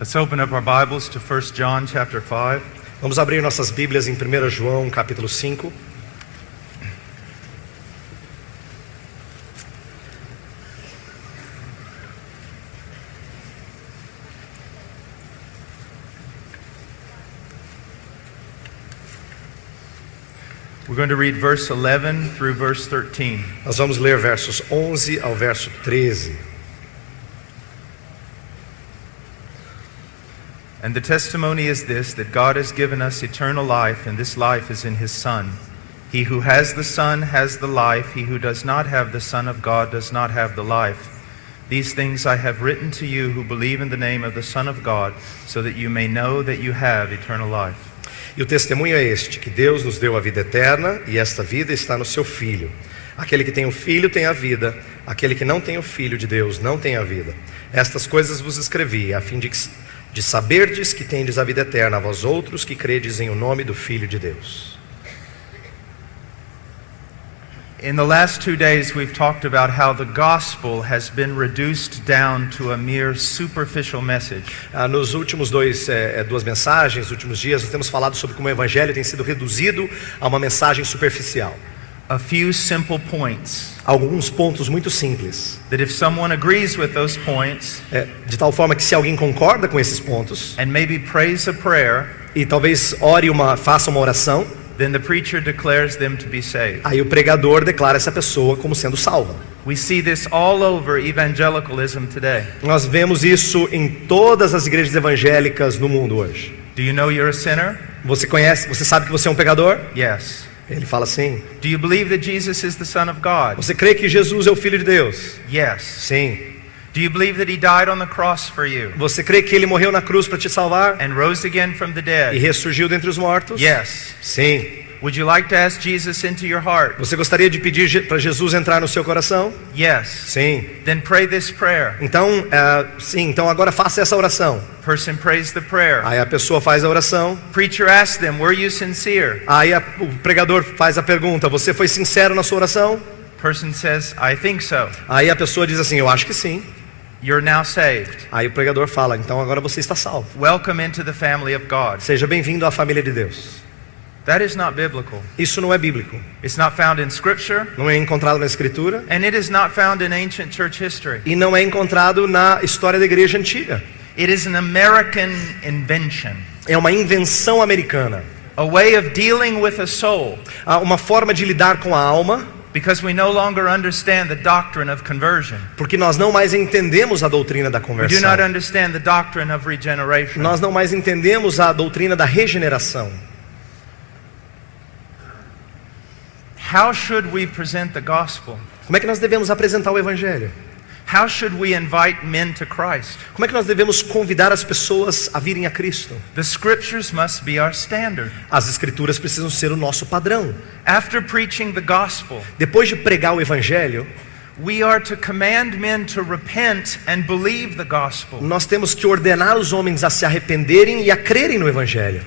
Let's open up our Bibles to 1 John chapter 5. Vamos abrir nossas Bíblias em 1 João, capítulo 5. We're going to read verse 11 through verse 13. Nós vamos ler versos 11 ao verso 13. And the testimony is this, that God has given us eternal life, and this life is in His Son. He who has the Son has the life. He who does not have the Son of God does not have the life. These things I have written to you who believe in the name of the Son of God, so that you may know that you have eternal life. E o testemunho é este, que Deus nos deu a vida eterna, e esta vida está no seu Filho. Aquele que tem o Filho tem a vida, aquele que não tem o Filho de Deus não tem a vida. Estas coisas vos escrevi, a fim de saberdes que tendes a vida eterna, a vós outros que credes em o nome do Filho de Deus. In the last 2 days we've talked about how the gospel has been reduced down to a mere superficial message. Nos últimos duas mensagens, nos últimos dias, nós temos falado sobre como o evangelho tem sido reduzido a uma mensagem superficial. A few simple points. Alguns pontos muito simples. That if someone agrees with those points, de tal forma que se alguém concorda com esses pontos, and maybe prays a prayer, e talvez faça uma oração, then the preacher declares them to be saved. Aí o pregador declara essa pessoa como sendo salva. We see this all over evangelicalism today. Nós vemos isso em todas as igrejas evangélicas no mundo hoje. Do you know you're a sinner? Você sabe que você é um pecador? Yes. Ele fala assim. Do you believe that Jesus is the Son of God? Você crê que Jesus é o Filho de Deus? Yes. Sim. Do you believe that He died on the cross for you? Você crê que Ele morreu na cruz para te salvar? And rose again from the dead? E ressurgiu dentre os mortos? Yes. Sim. Would you like to ask Jesus into your heart? Você gostaria de pedir para Jesus entrar no seu coração? Yes. Sim. Then pray this prayer. Então, então agora faça essa oração. Person prays the prayer. Aí a pessoa faz a oração. Preacher asks them, were you sincere? Aí o pregador faz a pergunta, você foi sincero na sua oração? Person says, I think so. Aí a pessoa diz assim, eu acho que sim. You're now saved. Aí o pregador fala, então agora você está salvo. Welcome into the family of God. Seja bem-vindo à família de Deus. That is not biblical. Isso não é bíblico. It's not found in Scripture. Não é encontrado na Escritura. And it is not found in ancient church history. E não é encontrado na história da igreja antiga. It is an American invention. É uma invenção americana. A way of dealing with a soul. Uma forma de lidar com a alma. Because we no longer understand the doctrine of conversion. Porque nós não mais entendemos a doutrina da conversão. We do not understand the doctrine of regeneration. Nós não mais entendemos a doutrina da regeneração. How should we present the gospel? Como é que nós devemos apresentar o evangelho? How should we invite men to Christ? Como é que nós devemos convidar as pessoas a virem a Cristo? The scriptures must be our standard. As escrituras precisam ser o nosso padrão. After preaching the gospel, depois de pregar o evangelho, we are to command men to repent and believe the gospel. Nós temos que ordenar os homens a se arrependerem e a crerem no evangelho.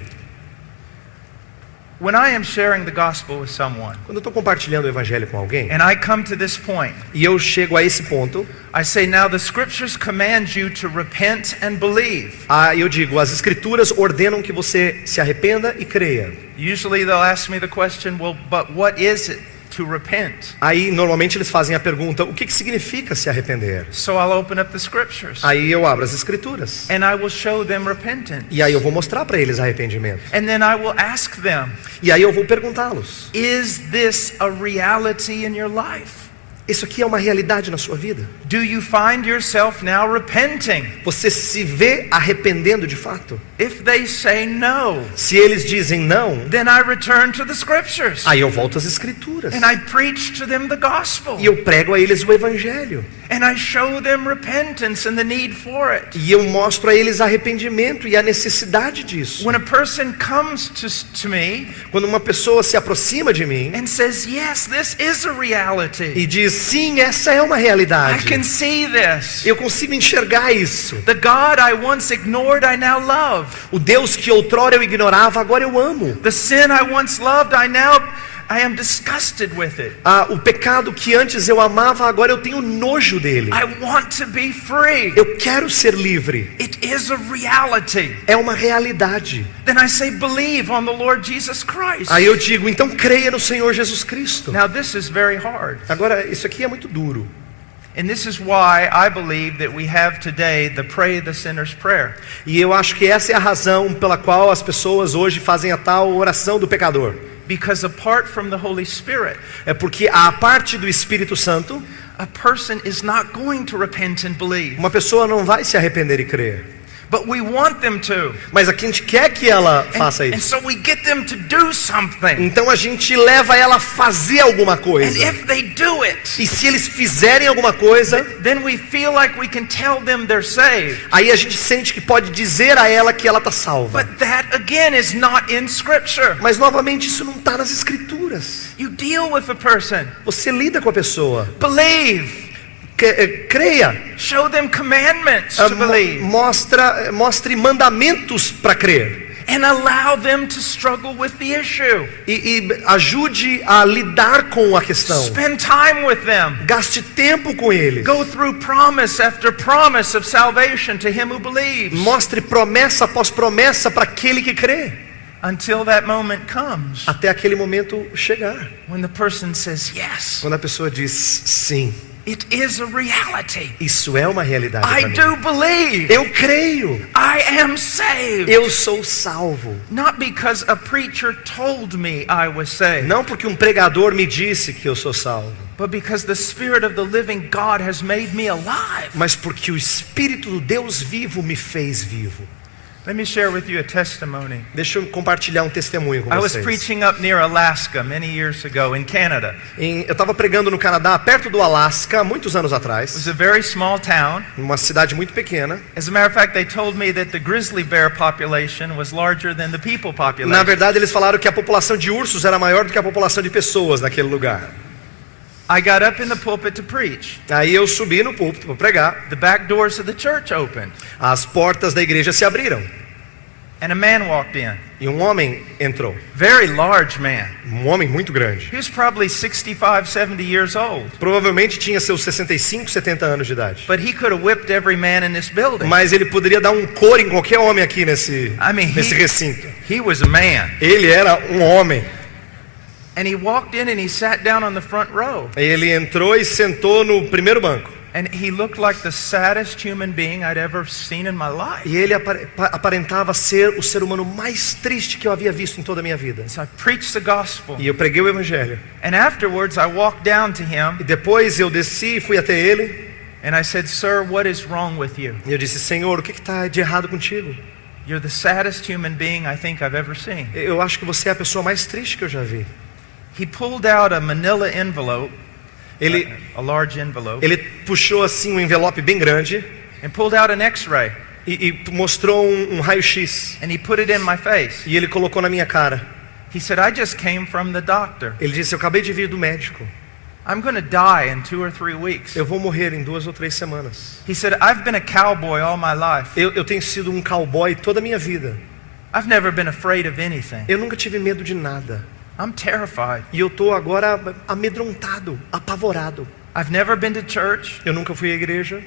When I am sharing the gospel with someone, quando eu estou compartilhando o evangelho com alguém, and I come to this point, e eu chego a esse ponto, I say, now the scriptures command you to repent and believe. Eu digo, as escrituras ordenam que você se arrependa e creia. Usually they'll ask me the question, well, but what is it to repent? Aí normalmente eles fazem a pergunta, o que significa se arrepender? So I'll open up the scriptures. Aí eu abro as escrituras. And I will show them repentance. E aí eu vou mostrar para eles arrependimento. And then I will ask them, e aí eu vou perguntá-los, is this a reality in your life? Isso aqui é uma realidade na sua vida? Do you find yourself now repenting? Você se vê arrependendo de fato? If they say no, se eles dizem não, then I return to the scriptures. Aí eu volto às escrituras. And I preach to them the gospel. E eu prego a eles o evangelho. And I show them repentance and the need for it. E eu mostro a eles arrependimento e a necessidade disso. When a person comes to me, quando uma pessoa se aproxima de mim, and says, yes, this is a reality. E diz, sim, essa é uma realidade. I can see this. Eu consigo enxergar isso. The God I once ignored, I now love. O Deus que outrora eu ignorava, agora eu amo. The sin I once loved, I now I am disgusted with it. O pecado que antes eu amava, agora eu tenho nojo dele. I want to be free. Eu quero ser livre. It is a reality. É uma realidade. Then I say, believe on the Lord Jesus Christ. Aí eu digo, então creia no Senhor Jesus Cristo. Now this is very hard. Agora, isso aqui é muito duro. And this is why I believe that we have today the pray the sinner's prayer. E eu acho que essa é a razão pela qual as pessoas hoje fazem a tal oração do pecador. Because apart from the Holy Spirit, É porque a parte do Espírito Santo, a person is not going to repent and believe. uma pessoa não vai se arrepender e crer. But we want them to. Mas aqui a gente quer que ela faça And isso. so we get them to do something. Então a gente leva ela a fazer alguma And coisa. if they do it, E se eles fizerem alguma coisa, then we feel like we can tell them they're saved. aí a gente sente que pode dizer a ela que ela está salva. But that again is not in Scripture. Mas novamente isso não está nas Escrituras. You deal with a person. Você lida com a pessoa. Believe. Creia. Show them commandments to believe. Mostre mandamentos para crer. And allow them to struggle with the issue. E ajude a lidar com a questão. Spend time with them. Gaste tempo com eles. Go through promise after promise of salvation to him who believes. Mostre promessa após promessa para aquele que crê. Until that moment comes. Até aquele momento chegar. When the person says yes. Quando a pessoa diz sim. It is a reality. Isso é uma realidade I para mim. do believe. Eu creio. I am saved. Eu sou salvo. Not because a preacher told me I was saved. Não porque um pregador me disse que eu sou salvo. But because the Spirit of the living God has made me alive. Mas porque o Espírito do Deus vivo me fez vivo. Let me share with you a testimony. Deixa eu compartilhar um testemunho com I was vocês. preaching up near Alaska many years ago in Canada. Eu estava pregando no Canadá, perto do Alasca, muitos anos It was atrás, a very small town. numa cidade muito pequena. As a matter of fact, they told me that the grizzly bear population was larger than the people Na population. verdade, eles falaram que a população de ursos era maior do que a população de pessoas naquele lugar. I got up in the pulpit to preach. Aí eu subi no púlpito para pregar. The back doors of the church opened, As portas da igreja se abriram and a man walked in. e um homem entrou. Very large man. Um homem muito grande. He was probably 65, 70 years old. Provavelmente tinha seus 65, 70 anos de idade. But he could have whipped every man in this building. Mas ele poderia dar um couro em qualquer homem aqui nesse he- recinto. He was a man. Ele era um homem. And he walked in and he sat down on the front row. Ele entrou e sentou no primeiro banco. And he looked like the saddest human being I'd ever seen in my life. E ele aparentava ser o ser humano mais triste que eu havia visto em toda a minha vida. So I preached the gospel. E eu preguei o evangelho. And afterwards I walked down to him E depois eu desci e fui até ele. and I said, "Sir, what is wrong with you? E eu disse, Senhor, o que está de errado contigo? You're the saddest human being I think I've ever seen." Eu acho que você é a pessoa mais triste que eu já vi. He pulled out a manila envelope, Ele a large envelope, puxou assim um envelope bem grande and pulled out an x-ray e mostrou um raio-x. and he put it in my face. E ele colocou na minha cara. He said, "I just came from the doctor. Ele disse, eu acabei de vir do médico. I'm going to die in 2 or 3 weeks." Eu vou morrer em 2 ou 3 semanas. He said, "I've been a cowboy all my life. Eu tenho sido um cowboy toda a minha vida. I've never been afraid of anything. Eu nunca tive medo de nada. I'm terrified. E eu estou agora amedrontado, apavorado. I've never been to church. Eu nunca fui à igreja.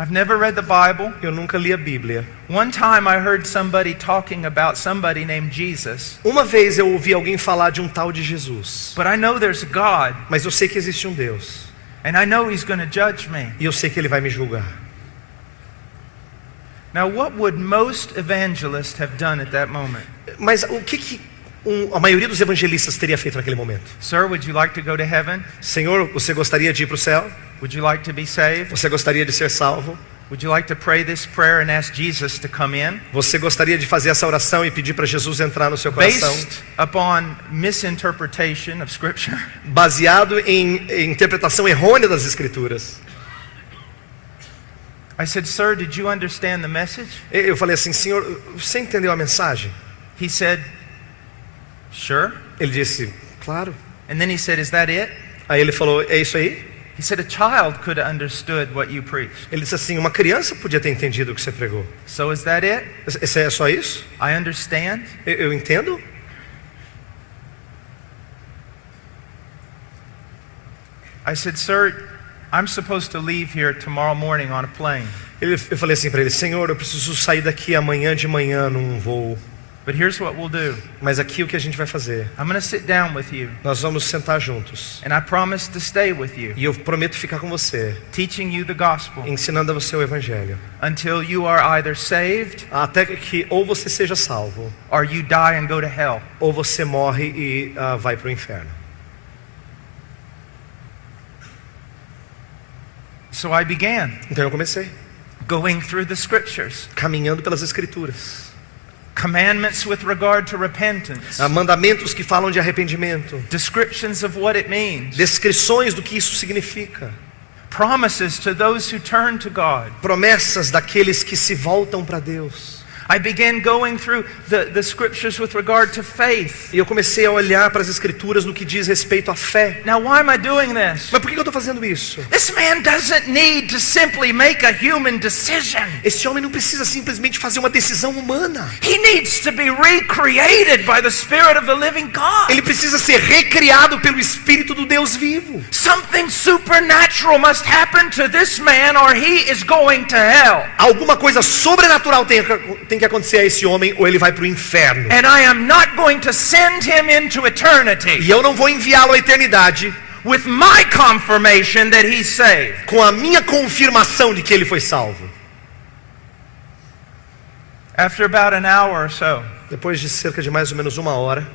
I've never read the Bible. Eu nunca li a Bíblia. One time I heard somebody talking about somebody named Jesus. Uma vez eu ouvi alguém falar de um tal de Jesus. But I know there's a God, Mas eu sei que existe um Deus. and I know He's going to judge me. E eu sei que Ele vai me julgar. Now, what would most evangelists have done at that moment? Mas o que a maioria dos evangelistas teria feito naquele momento? Sir, would you like to go to heaven? Senhor, você gostaria de ir para o céu? Would you like to be saved? Você gostaria de ser salvo? Would you like to pray this prayer and ask Jesus to come in? Você gostaria de fazer essa oração e pedir para Jesus entrar no seu coração? Based upon misinterpretation of Scripture. Baseado em interpretação errônea das Escrituras. I said, "Sir, did you understand the message?" Eu falei assim, Senhor, você entendeu a mensagem? He said, "Sure." Ele disse, claro. And then he said, "Is that it?" Aí ele falou, é isso aí? He said, "A child could have understood what you preached." Ele disse assim, uma criança podia ter entendido o que você pregou. So is that it? Esse é só isso? I understand. Eu entendo? I said, "Sir, I'm supposed to leave here tomorrow morning on a plane. Eu falei assim para ele: Senhor, eu preciso sair daqui amanhã de manhã num voo. But here's what we'll do. Mas aqui o que a gente vai fazer? I'm going to sit down with you, Nós vamos sentar juntos. and I promise to stay with you, E eu prometo ficar com você, teaching you the gospel ensinando a você o Evangelho. until you are either saved Até que ou você seja salvo, or you die and go to hell." ou você morre e vai para o inferno. So I began Então eu comecei, going through the scriptures, caminhando pelas Escrituras. commandments with regard to repentance, Há mandamentos que falam de arrependimento, descriptions of what it means, descrições do que isso significa, promises to those who turn to God. promessas daqueles que se voltam para Deus. I began going through the scriptures with regard to faith. E eu comecei a olhar para as Escrituras no que diz respeito à fé. Now, why am I doing this? Mas por que eu estou fazendo isso? This man doesn't need to simply make a human decision. Esse homem não precisa simplesmente fazer uma decisão humana. He needs to be recreated by the Spirit of the living God. Ele precisa ser recriado pelo Espírito do Deus vivo. Something supernatural must happen to this man or he is going to hell. Alguma coisa sobrenatural tem que acontecer a esse homem ou ele vai para o inferno. And I am not going to send him into eternity E eu não vou enviá-lo à eternidade with my confirmation that he's saved. com a minha confirmação de que ele foi salvo. After about an hour or so, Depois de cerca de mais ou menos uma hora,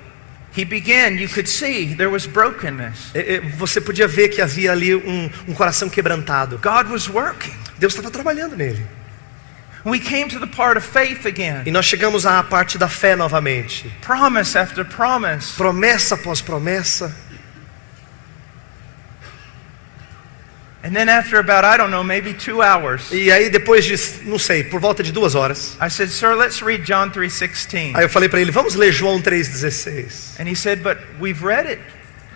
he began, you could see there was brokenness. você podia ver que havia ali um coração quebrantado. God was working. Deus estava trabalhando nele. We came to the part of faith again. E nós chegamos à parte da fé novamente. Promise after promise. Promessa após promessa. And then after about, I don't know, maybe 2 hours, E aí depois de, não sei, por volta de 2 horas, I said, "Sir, let's read John 3:16." aí eu falei para ele: vamos ler João 3,16. And he said, "But we've read it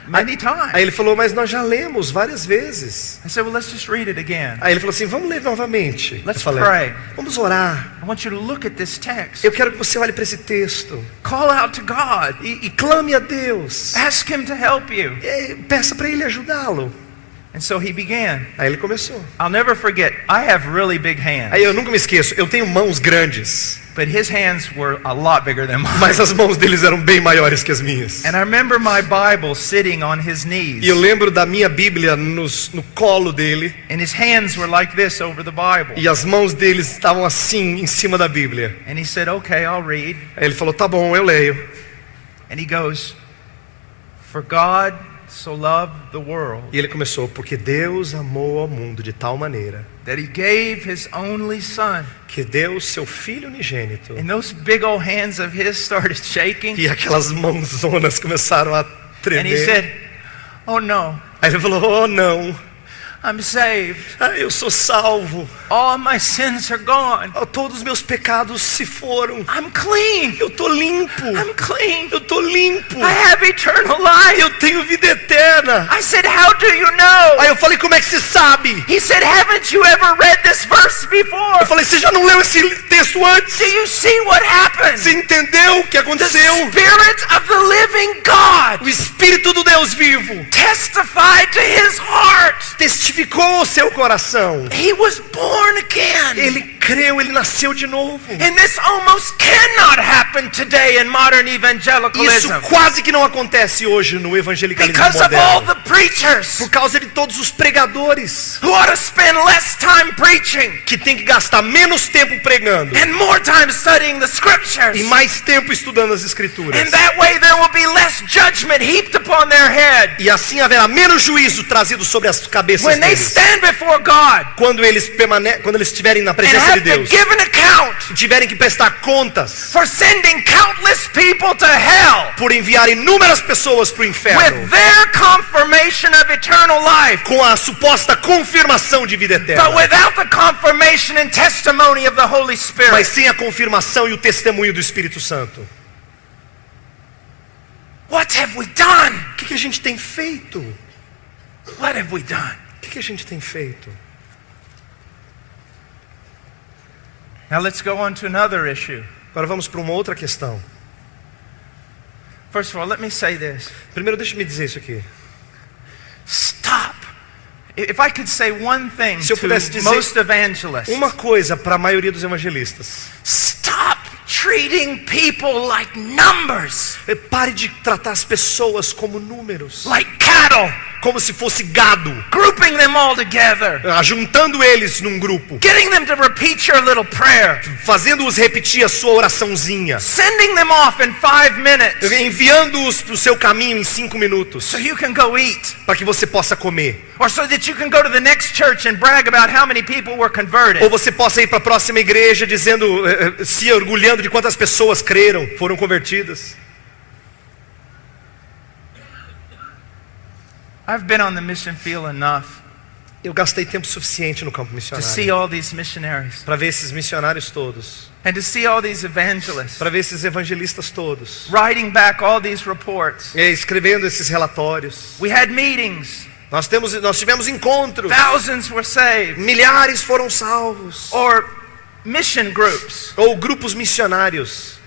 many times." Aí ele falou: mas nós já lemos várias vezes. I said, "Well, let's just read it again. Aí ele falou assim: vamos ler novamente. Let's Eu falei: pray. vamos orar. I want you to look at this text. Eu quero que você olhe para esse texto Call out to God. e clame a Deus. Ask him to help you." E peça para ele ajudá-lo. And so he began. Aí ele começou. I'll never forget, I have really big hands. Aí eu nunca me esqueço, eu tenho mãos grandes, But his hands were a lot bigger than mine. mas as mãos deles eram bem maiores que as minhas. And I remember my Bible sitting on his knees. E eu lembro da minha Bíblia no colo dele, And his hands were like this over the Bible. e as mãos deles estavam assim em cima da Bíblia. And he said, "Okay, I'll read." Aí ele falou: tá bom, eu leio. And he goes, "For God so loved the world E ele começou: porque Deus amou ao mundo de tal maneira that he gave his only son." que deu seu Filho unigênito. And those big old hands of his started shaking. E aquelas mãozonas começaram a And he tremer. said, "Oh no, Aí ele falou: oh não, I'm saved. eu sou salvo. All my sins are gone. Todos os meus pecados se foram. I'm clean. Eu tô limpo. I'm clean. Eu tô limpo. I have eternal life." Eu tenho vida eterna. I said, "How do you know?" Aí eu falei: como é que você sabe? He said, "Haven't you ever read this verse before? Eu falei: você já não leu esse texto antes? Do you see what happened? Você entendeu o que The aconteceu? Spirit of the living God O Espírito do Deus vivo testified to his heart. testificou ao seu coração. He was born again. Ele creu, ele nasceu de novo. And this almost cannot happen today in modern Isso evangelicalism quase que não acontece hoje no evangelicalismo because of all moderno. the preachers Por causa de todos os pregadores who ought to spend less time preaching que tem que gastar menos tempo pregando and more time studying the scriptures. e mais tempo estudando as Escrituras. And that way there will be less judgment heaped upon their head. E assim haverá menos juízo trazido sobre as cabeças When they deles. stand before God Quando eles estiverem na and presença de have to Deus give an account e tiverem que prestar contas for sending countless people to hell por enviar inúmeras pessoas para o inferno with their confirmation of eternal life, com a suposta confirmação de vida but eterna, without the confirmation and testimony of the Holy mas Spirit. sem a confirmação e o testemunho do Espírito Santo. What have we done? O que a gente tem feito? What have we done? O que a gente tem feito? Now let's go on to another issue. Agora vamos para uma outra questão. First of all, let me say this. Primeiro, deixa-me dizer isso aqui. Stop If I could say one thing Se eu pudesse to dizer most evangelists, uma coisa para a maioria dos evangelistas: stop treating people like numbers, pare de tratar as pessoas como números, like cattle, como se fosse gado, grouping them all together, juntando eles num grupo, getting them to repeat your little prayer, fazendo-os repetir a sua oraçãozinha, sending them off in 5 minutes enviando-os para o seu caminho em 5 minutos, so you can go eat, para que você possa comer. or so that you can go to the next church and brag about how many people were converted. Ou você possa ir para a próxima igreja dizendo, se orgulhando de quantas pessoas creram, foram convertidas. I've been on the mission field enough Eu gastei tempo suficiente no campo to see missionário all these missionaries para ver esses missionários todos, and to see all these evangelists para ver esses evangelistas todos, writing back all these reports. escrevendo esses relatórios. We had meetings, Nós tivemos encontros, thousands were saved, milhares foram salvos, or mission groups ou grupos missionários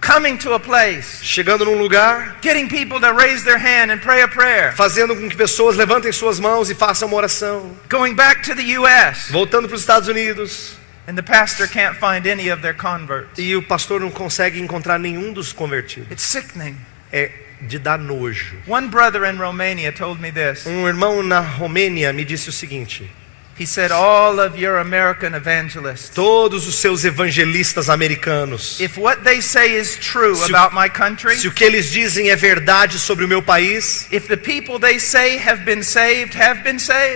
coming to a place, chegando num lugar, getting people to raise their hand and pray a prayer, fazendo com que pessoas levantem suas mãos e façam uma oração, going back to the U.S., voltando para os Estados Unidos, and the pastor can't find any of their converts. e o pastor não consegue encontrar nenhum dos convertidos. It's sickening. É de dar nojo. One brother in Romania told me this. Um irmão na Romênia me disse o seguinte: He said, all of your American evangelists, todos os seus evangelistas americanos, if what they say is true Se o- about my country, se o que eles dizem é verdade sobre o meu país, if the people they say have been saved,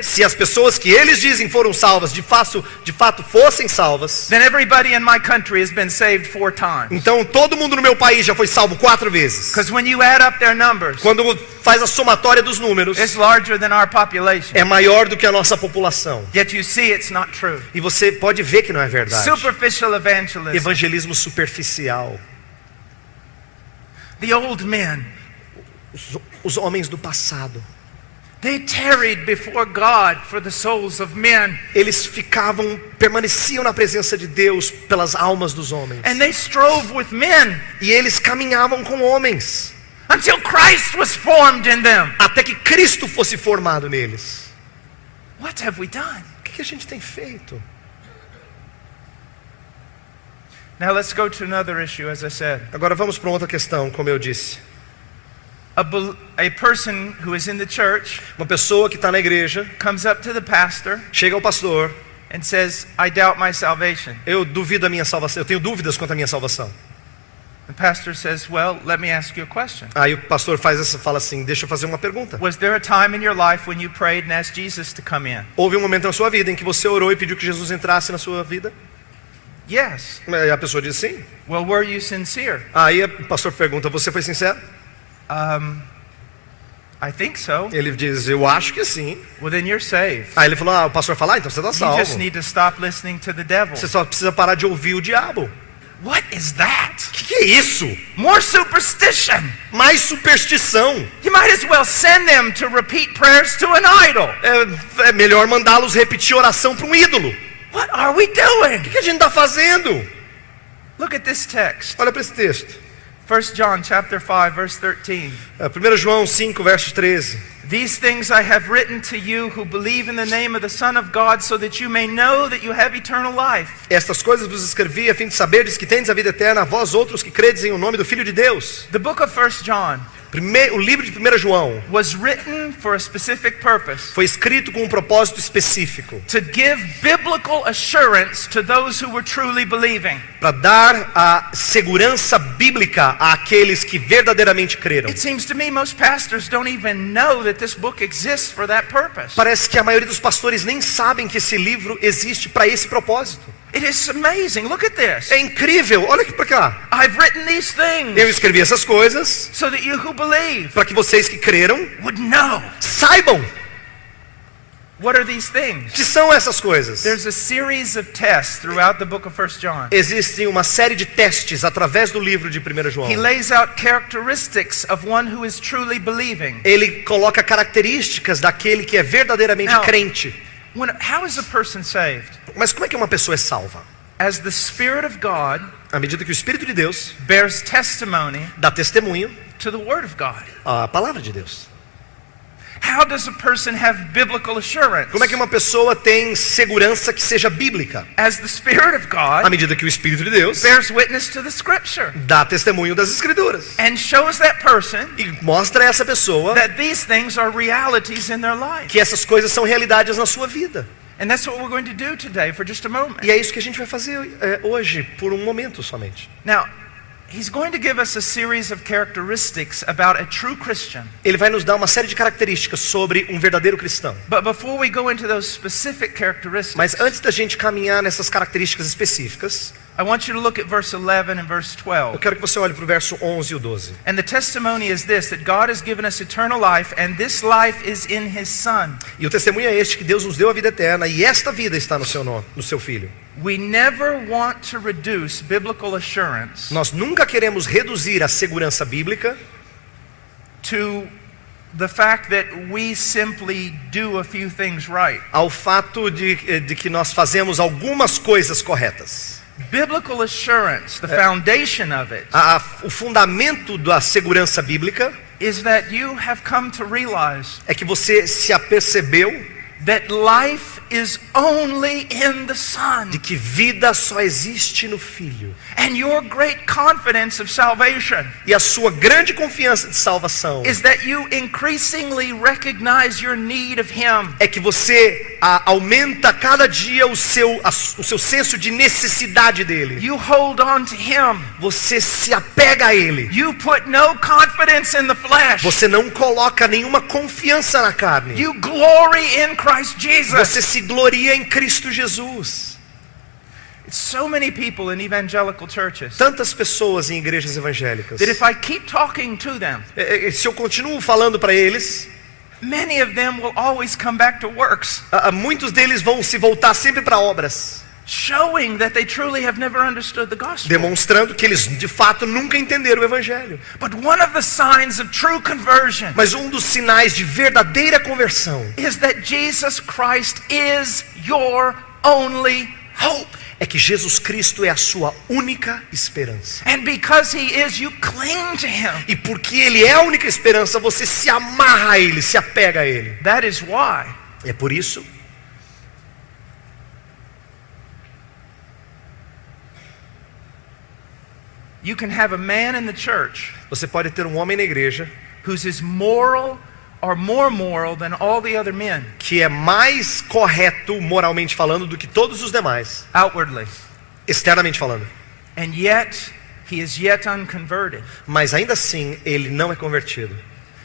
se as pessoas que eles dizem foram salvas, de fato fossem salvas, then everybody in my country has been saved 4 times. então todo mundo no meu país já foi salvo 4 vezes. Because when you add up their numbers, Quando faz a somatória dos números, it's larger than our population. é maior do que a nossa população. Yet you see it's not true. E você pode ver que não é verdade. Superficial evangelism. Evangelismo superficial. The old men, Os homens do passado, they tarried before God for the souls of men. eles permaneciam na presença de Deus pelas almas dos homens. And they strove with men E eles caminhavam com homens, until Christ was formed in them. até que Cristo fosse formado neles. What have we done? O que a gente tem feito? Now let's go to another issue, as I said. Agora vamos para outra questão, como eu disse. A person who is in the church Uma pessoa que está na igreja, comes up to the pastor chega ao pastor: and says, I doubt my salvation. eu duvido a minha salvação, eu tenho dúvidas quanto à minha salvação. The pastor says, well, let me ask you a question. Aí o pastor fala assim: deixa eu fazer uma pergunta. Was there a time in your life when you prayed and asked Jesus to come in? Houve um momento na sua vida em que você orou e pediu que Jesus entrasse na sua vida? Yes. Aí a pessoa diz sim. Well, were you sincere? Aí o pastor pergunta: você foi sincero? I think so. Ele diz: eu acho que sim. Well, then you're saved. Aí ele falou: o pastor fala: então você está You salvo. just need to stop listening to the devil. Você só precisa parar de ouvir o diabo. What is that? O que é isso? More superstition. Mais superstição. You might as well send them to repeat prayers to an idol. É melhor mandá-los repetir oração para um ídolo. What are we doing? O que a gente está fazendo? Look at this text. Olha para esse texto. 1 John chapter 5 verse 13. 1 João 5, verso 13. These things I have written to you who believe in the name of the Son of God, so that you may know that you have eternal life. Estas coisas vos escrevi a fim de saberdes que tendes a vida eterna, a vós outros que credes em o nome do Filho de Deus. The book of 1 John O livro de 1 João was written for a specific purpose. foi escrito com um propósito específico, To give biblical assurance to those who were truly believing. para dar a segurança bíblica àqueles que verdadeiramente creram. It seems to me most pastors don't even know that this book exists for that purpose. Parece que a maioria dos pastores nem sabem que esse livro existe para esse propósito. It is amazing. Look at this. É incrível, olha aqui para cá. I've written these things Eu escrevi essas coisas so that you who believe para que vocês que creram would know. saibam. What are these things? Que são essas coisas? There's a series of tests throughout the book of 1 John. Existem uma série de testes através do livro de 1 João. He lays out characteristics of one who is truly believing. Ele coloca características daquele que é verdadeiramente Não. crente. How is a person saved? Mas como é que uma pessoa é salva? As the Spirit of God À medida que o Espírito de Deus bears testimony dá testemunho to the Word of God. à palavra de Deus. How does a person have biblical assurance? Como é que uma pessoa tem segurança que seja bíblica? As the Spirit of À God medida que o Espírito de Deus bears witness to the Scripture dá testemunho das Escrituras and shows that person e mostra a essa pessoa that these things are realities in their life. que essas coisas são realidades na sua vida. And that's what we're going to do today for just a moment. E é isso que a gente vai fazer hoje, por um momento somente. Now, he's going to give us a series of characteristics about a true Christian. Ele vai nos dar uma série de características sobre um verdadeiro cristão. But before we go into those specific characteristics, Mas antes da gente caminhar nessas características específicas, I want you to look at verse 11 and verse eu 12. quero que você olhe para o verso 11 e o 12. And the testimony is this, that God has given us eternal life, and this life is in His Son. E o testemunho é este, que Deus nos deu a vida eterna, e esta vida está no seu nome, no seu Filho. We never want to reduce biblical assurance Nós nunca queremos reduzir a segurança bíblica to the fact that we simply do a few things right. ao fato de que nós fazemos algumas coisas corretas. Biblical assurance, the foundation of it, O fundamento da segurança bíblica is that you have come to realize é que você se apercebeu that life is only in the Son. de que vida só existe no Filho. And your great confidence of salvation E a sua grande confiança de salvação is that you increasingly recognize your need of Him. é que você aumenta cada dia o seu senso de necessidade dele. You hold on to Him. Você se apega a ele. You put no confidence in the flesh. Você não coloca nenhuma confiança na carne. You glory in Christ Jesus. Você se gloria em Cristo Jesus. It's so many people in evangelical churches Tantas pessoas em igrejas evangélicas. that if I keep talking to them, Se eu continuo falando para eles, many of them will always come back to works, muitos deles vão se voltar sempre para obras, showing that they truly have never understood the gospel. demonstrando que eles de fato nunca entenderam o evangelho. But one of the signs of true conversion Mas um dos sinais de verdadeira conversão is that Jesus Christ is your only hope. é que Jesus Cristo é a sua única esperança. And because He is, you cling to Him. E porque Ele é a única esperança, você se amarra a Ele, se apega a Ele. That is why É por isso you can have a man in the church você pode ter um homem na igreja who's as moral or more moral than all the other men que é mais correto moralmente falando do que todos os demais, outwardly, externamente falando. and yet he is yet unconverted Mas ainda assim, ele não é convertido.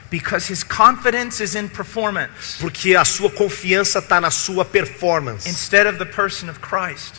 because his confidence is in performance Porque a sua confiança está na sua performance, instead of the person of Christ.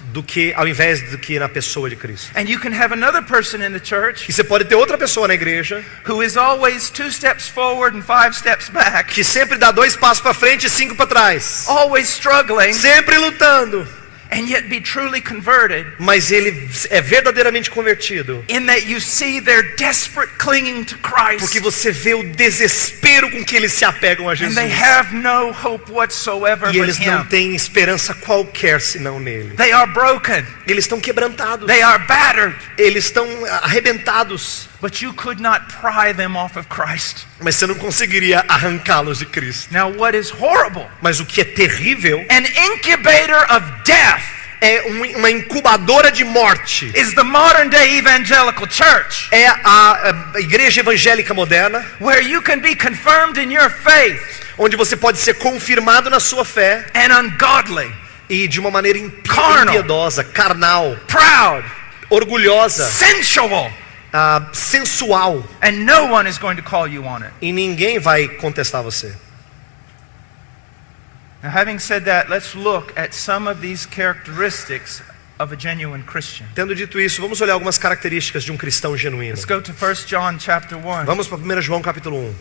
ao invés do que na pessoa de Cristo. And you can have another person in the church E você pode ter outra pessoa na igreja who is always 2 steps forward and 5 steps back, que sempre dá 2 passos para frente e 5 para trás, always struggling, sempre lutando, and yet be truly converted, mas ele é verdadeiramente convertido. in that you see their desperate clinging to Porque Christ, você vê o desespero com que eles se apegam a and Jesus. they have no hope whatsoever E but eles não Him. têm esperança qualquer senão nele. They are broken, Eles estão quebrantados. they are battered, Eles estão arrebentados. but you could not pry them off of Christ. Mas você não conseguiria arrancá-los de Cristo. Now what is horrible, Mas o que é terrível an incubator of death, é uma incubadora de morte. is the modern day evangelical church, É a igreja evangélica moderna, where you can be confirmed in your faith onde você pode ser confirmado na sua fé and ungodly, e de uma maneira Carnal. impiedosa, carnal, proud, orgulhosa, sensual, sensual. and no one is going to call you on it. E ninguém vai contestar você. Now, having said that, let's look at some of these characteristics of a genuine Christian. Tendo dito isso, vamos olhar algumas características de um cristão genuíno. Let's go to 1 John chapter 1. Vamos para 1 João capítulo 1.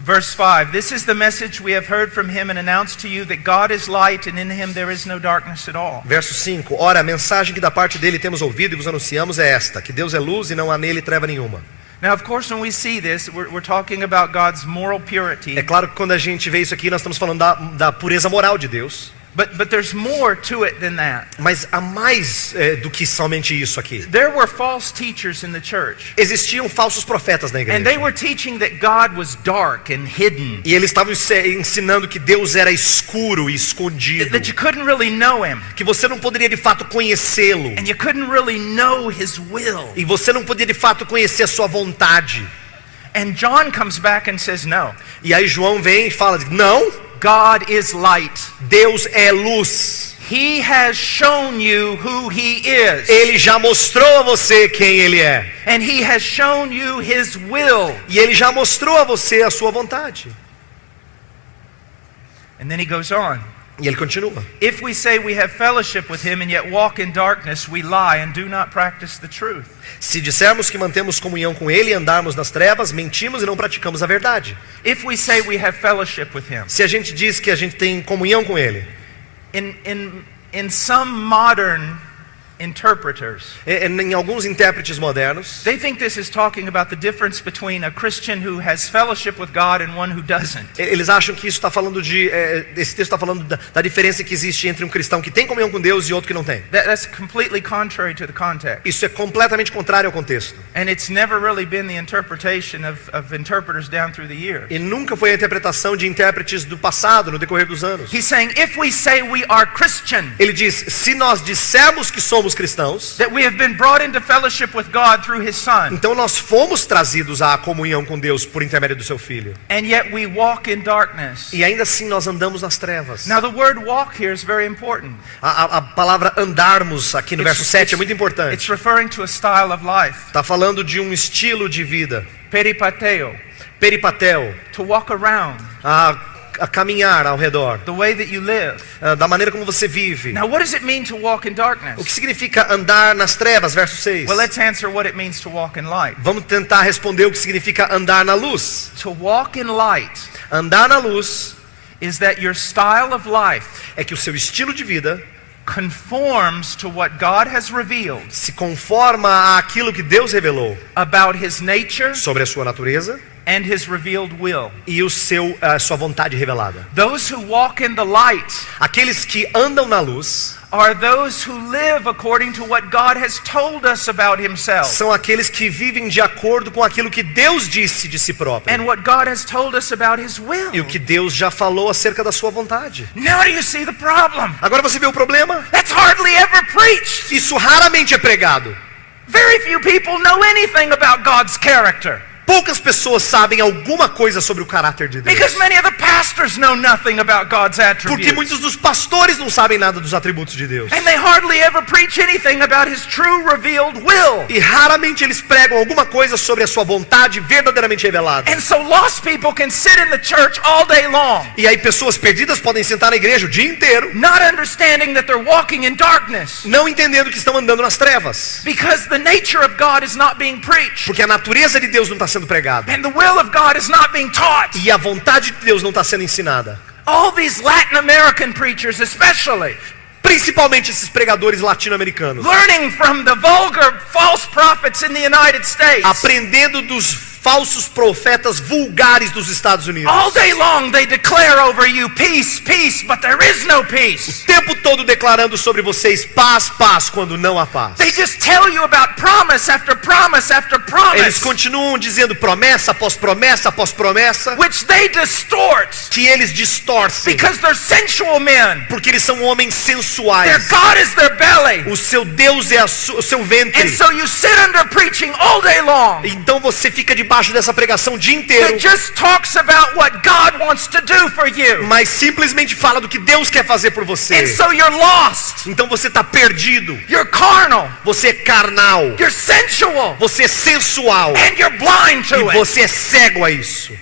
Verse 5, this is the message we have heard from Him and announced to you, that God is light and in Him there is no darkness at all. Verso 5. Ora, a mensagem que da parte dele temos ouvido e vos anunciamos é esta, que Deus é luz e não há nele treva nenhuma. Now, of course, when we see this, we're talking about God's moral purity. É claro que quando a gente vê isso aqui, nós estamos falando da pureza moral de Deus. But there's more to it than that. Mas há mais do que somente isso aqui. There were false teachers in the church. Existiam falsos profetas na igreja. And they were teaching that God was dark and hidden. E eles estavam ensinando que Deus era escuro e escondido. That you couldn't really know him. Que você não poderia de fato conhecê-lo. And you couldn't really know his will. E você não podia de fato conhecer a sua vontade. And John comes back and says no. E aí João vem e fala: não, God is light. Deus é luz. He has shown you who he is. Ele já mostrou a você quem ele é. And he has shown you his will. E ele já mostrou a você a sua vontade. And then he goes on. E ele continua. If we say we have fellowship with him and yet walk in darkness, we lie and do not practice the truth. Se dissermos que mantemos comunhão com ele e andarmos nas trevas, mentimos e não praticamos a verdade. If we say we have fellowship with him. Se a gente diz que a gente tem comunhão com ele. In some modern interpreters, Em alguns intérpretes modernos, they think this is talking about the difference between a Christian who has fellowship with God and one who doesn't. eles acham que isso está falando esse texto está falando da diferença que existe entre um cristão que tem comunhão com Deus e outro que não tem. That's completely contrary to the context. Isso é completamente contrário ao contexto. And it's never really been the interpretation of interpreters down through the years. E nunca foi a interpretação de intérpretes do passado, no decorrer dos anos. He's saying if we say we are Christian, Ele diz: se nós dissermos que somos cristãos, that we have been brought into fellowship with God through his Son, então nós fomos trazidos à comunhão com Deus por intermédio do seu Filho. and yet we walk in darkness. E ainda assim nós andamos nas trevas. Now the word walk here is very important. A palavra andarmos aqui no verso 7 é muito importante. It's referring to a style of life. Está falando de um estilo de vida. Peripateo, Peripatel, to walk around, a caminhar ao redor, the way that you live. da maneira como você vive. Now what does it mean to walk in O que darkness? significa andar nas trevas, verso 6. Well, let's answer what it means to walk in light. Vamos tentar responder o que significa andar na luz. To walk in light Andar na luz is that your style of life é que o seu estilo de vida conforms to what God has revealed se conforma àquilo que Deus revelou about his nature sobre a sua natureza and his revealed will. e a sua vontade revelada. Those who walk in the light Aqueles que andam na luz are those who live according to what God has told us about himself são aqueles que vivem de acordo com aquilo que Deus disse de si próprio and what God has told us about his will. e o que Deus já falou acerca da sua vontade. Now do you see the problem? Agora você vê o problema? That's hardly ever preached. Isso raramente é pregado. Very few people know anything about God's character. Poucas pessoas sabem alguma coisa sobre o caráter de Deus. Because many of the pastors know nothing about God's Porque attributes. muitos dos pastores não sabem nada dos atributos de Deus. And they hardly ever preach anything about his true revealed will. E raramente eles pregam alguma coisa sobre a sua vontade verdadeiramente revelada. And so lost people can sit in the church all day long, E aí pessoas perdidas podem sentar na igreja o dia inteiro, not understanding that they're walking in darkness. não entendendo que estão andando nas trevas. Because the nature of God is not being preached. Porque a natureza de Deus não está sendo pregada. And the will of God is not being taught. E a vontade de Deus não está sendo ensinada. All these Latin American preachers especially, Principalmente esses pregadores latino-americanos. learning from the vulgar false prophets in the United States. Aprendendo dos falsos profetas vulgares dos Estados Unidos. All day long they declare over you peace, peace, but there is no O peace. tempo todo declarando sobre vocês paz, paz, quando não há paz. They just tell you about promise after promise after Eles promise, continuam dizendo promessa após promessa após promessa, which they distort que eles distorcem, because they're sensual men. porque eles são homens Their sensuais. God is their belly. O seu Deus é o seu ventre. And so you sit under preaching all day long Então você fica debaixo dessa pregação o dia inteiro, that just talks about what God wants to do for you. mas simplesmente fala do que Deus quer fazer por And você. so you're lost. Então você está perdido. You're carnal. Você é carnal. You're sensual. Você é sensual. And you're blind E to it. você é cego a isso.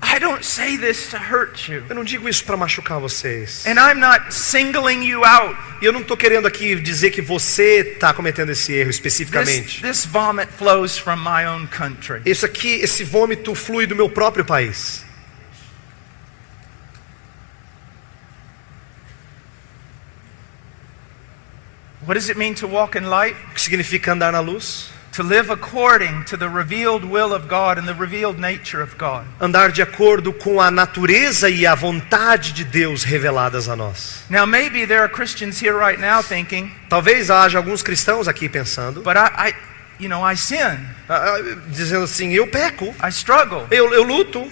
I don't say this to hurt you. Eu não digo isso para machucar vocês. And I'm not singling you out. E eu não estou querendo aqui dizer que você está cometendo esse erro especificamente. This vomit flows from my own country. Isso aqui, esse vômito flui do meu próprio país. What does it mean to walk in light? O que significa andar na luz? To live according to the revealed will of God and the revealed nature of God. Andar de acordo com a natureza e a vontade de Deus reveladas a nós. Now maybe there are Christians here right now thinking, Talvez haja alguns cristãos aqui pensando, but I sin. Dizendo assim, eu peco, I struggle. eu luto.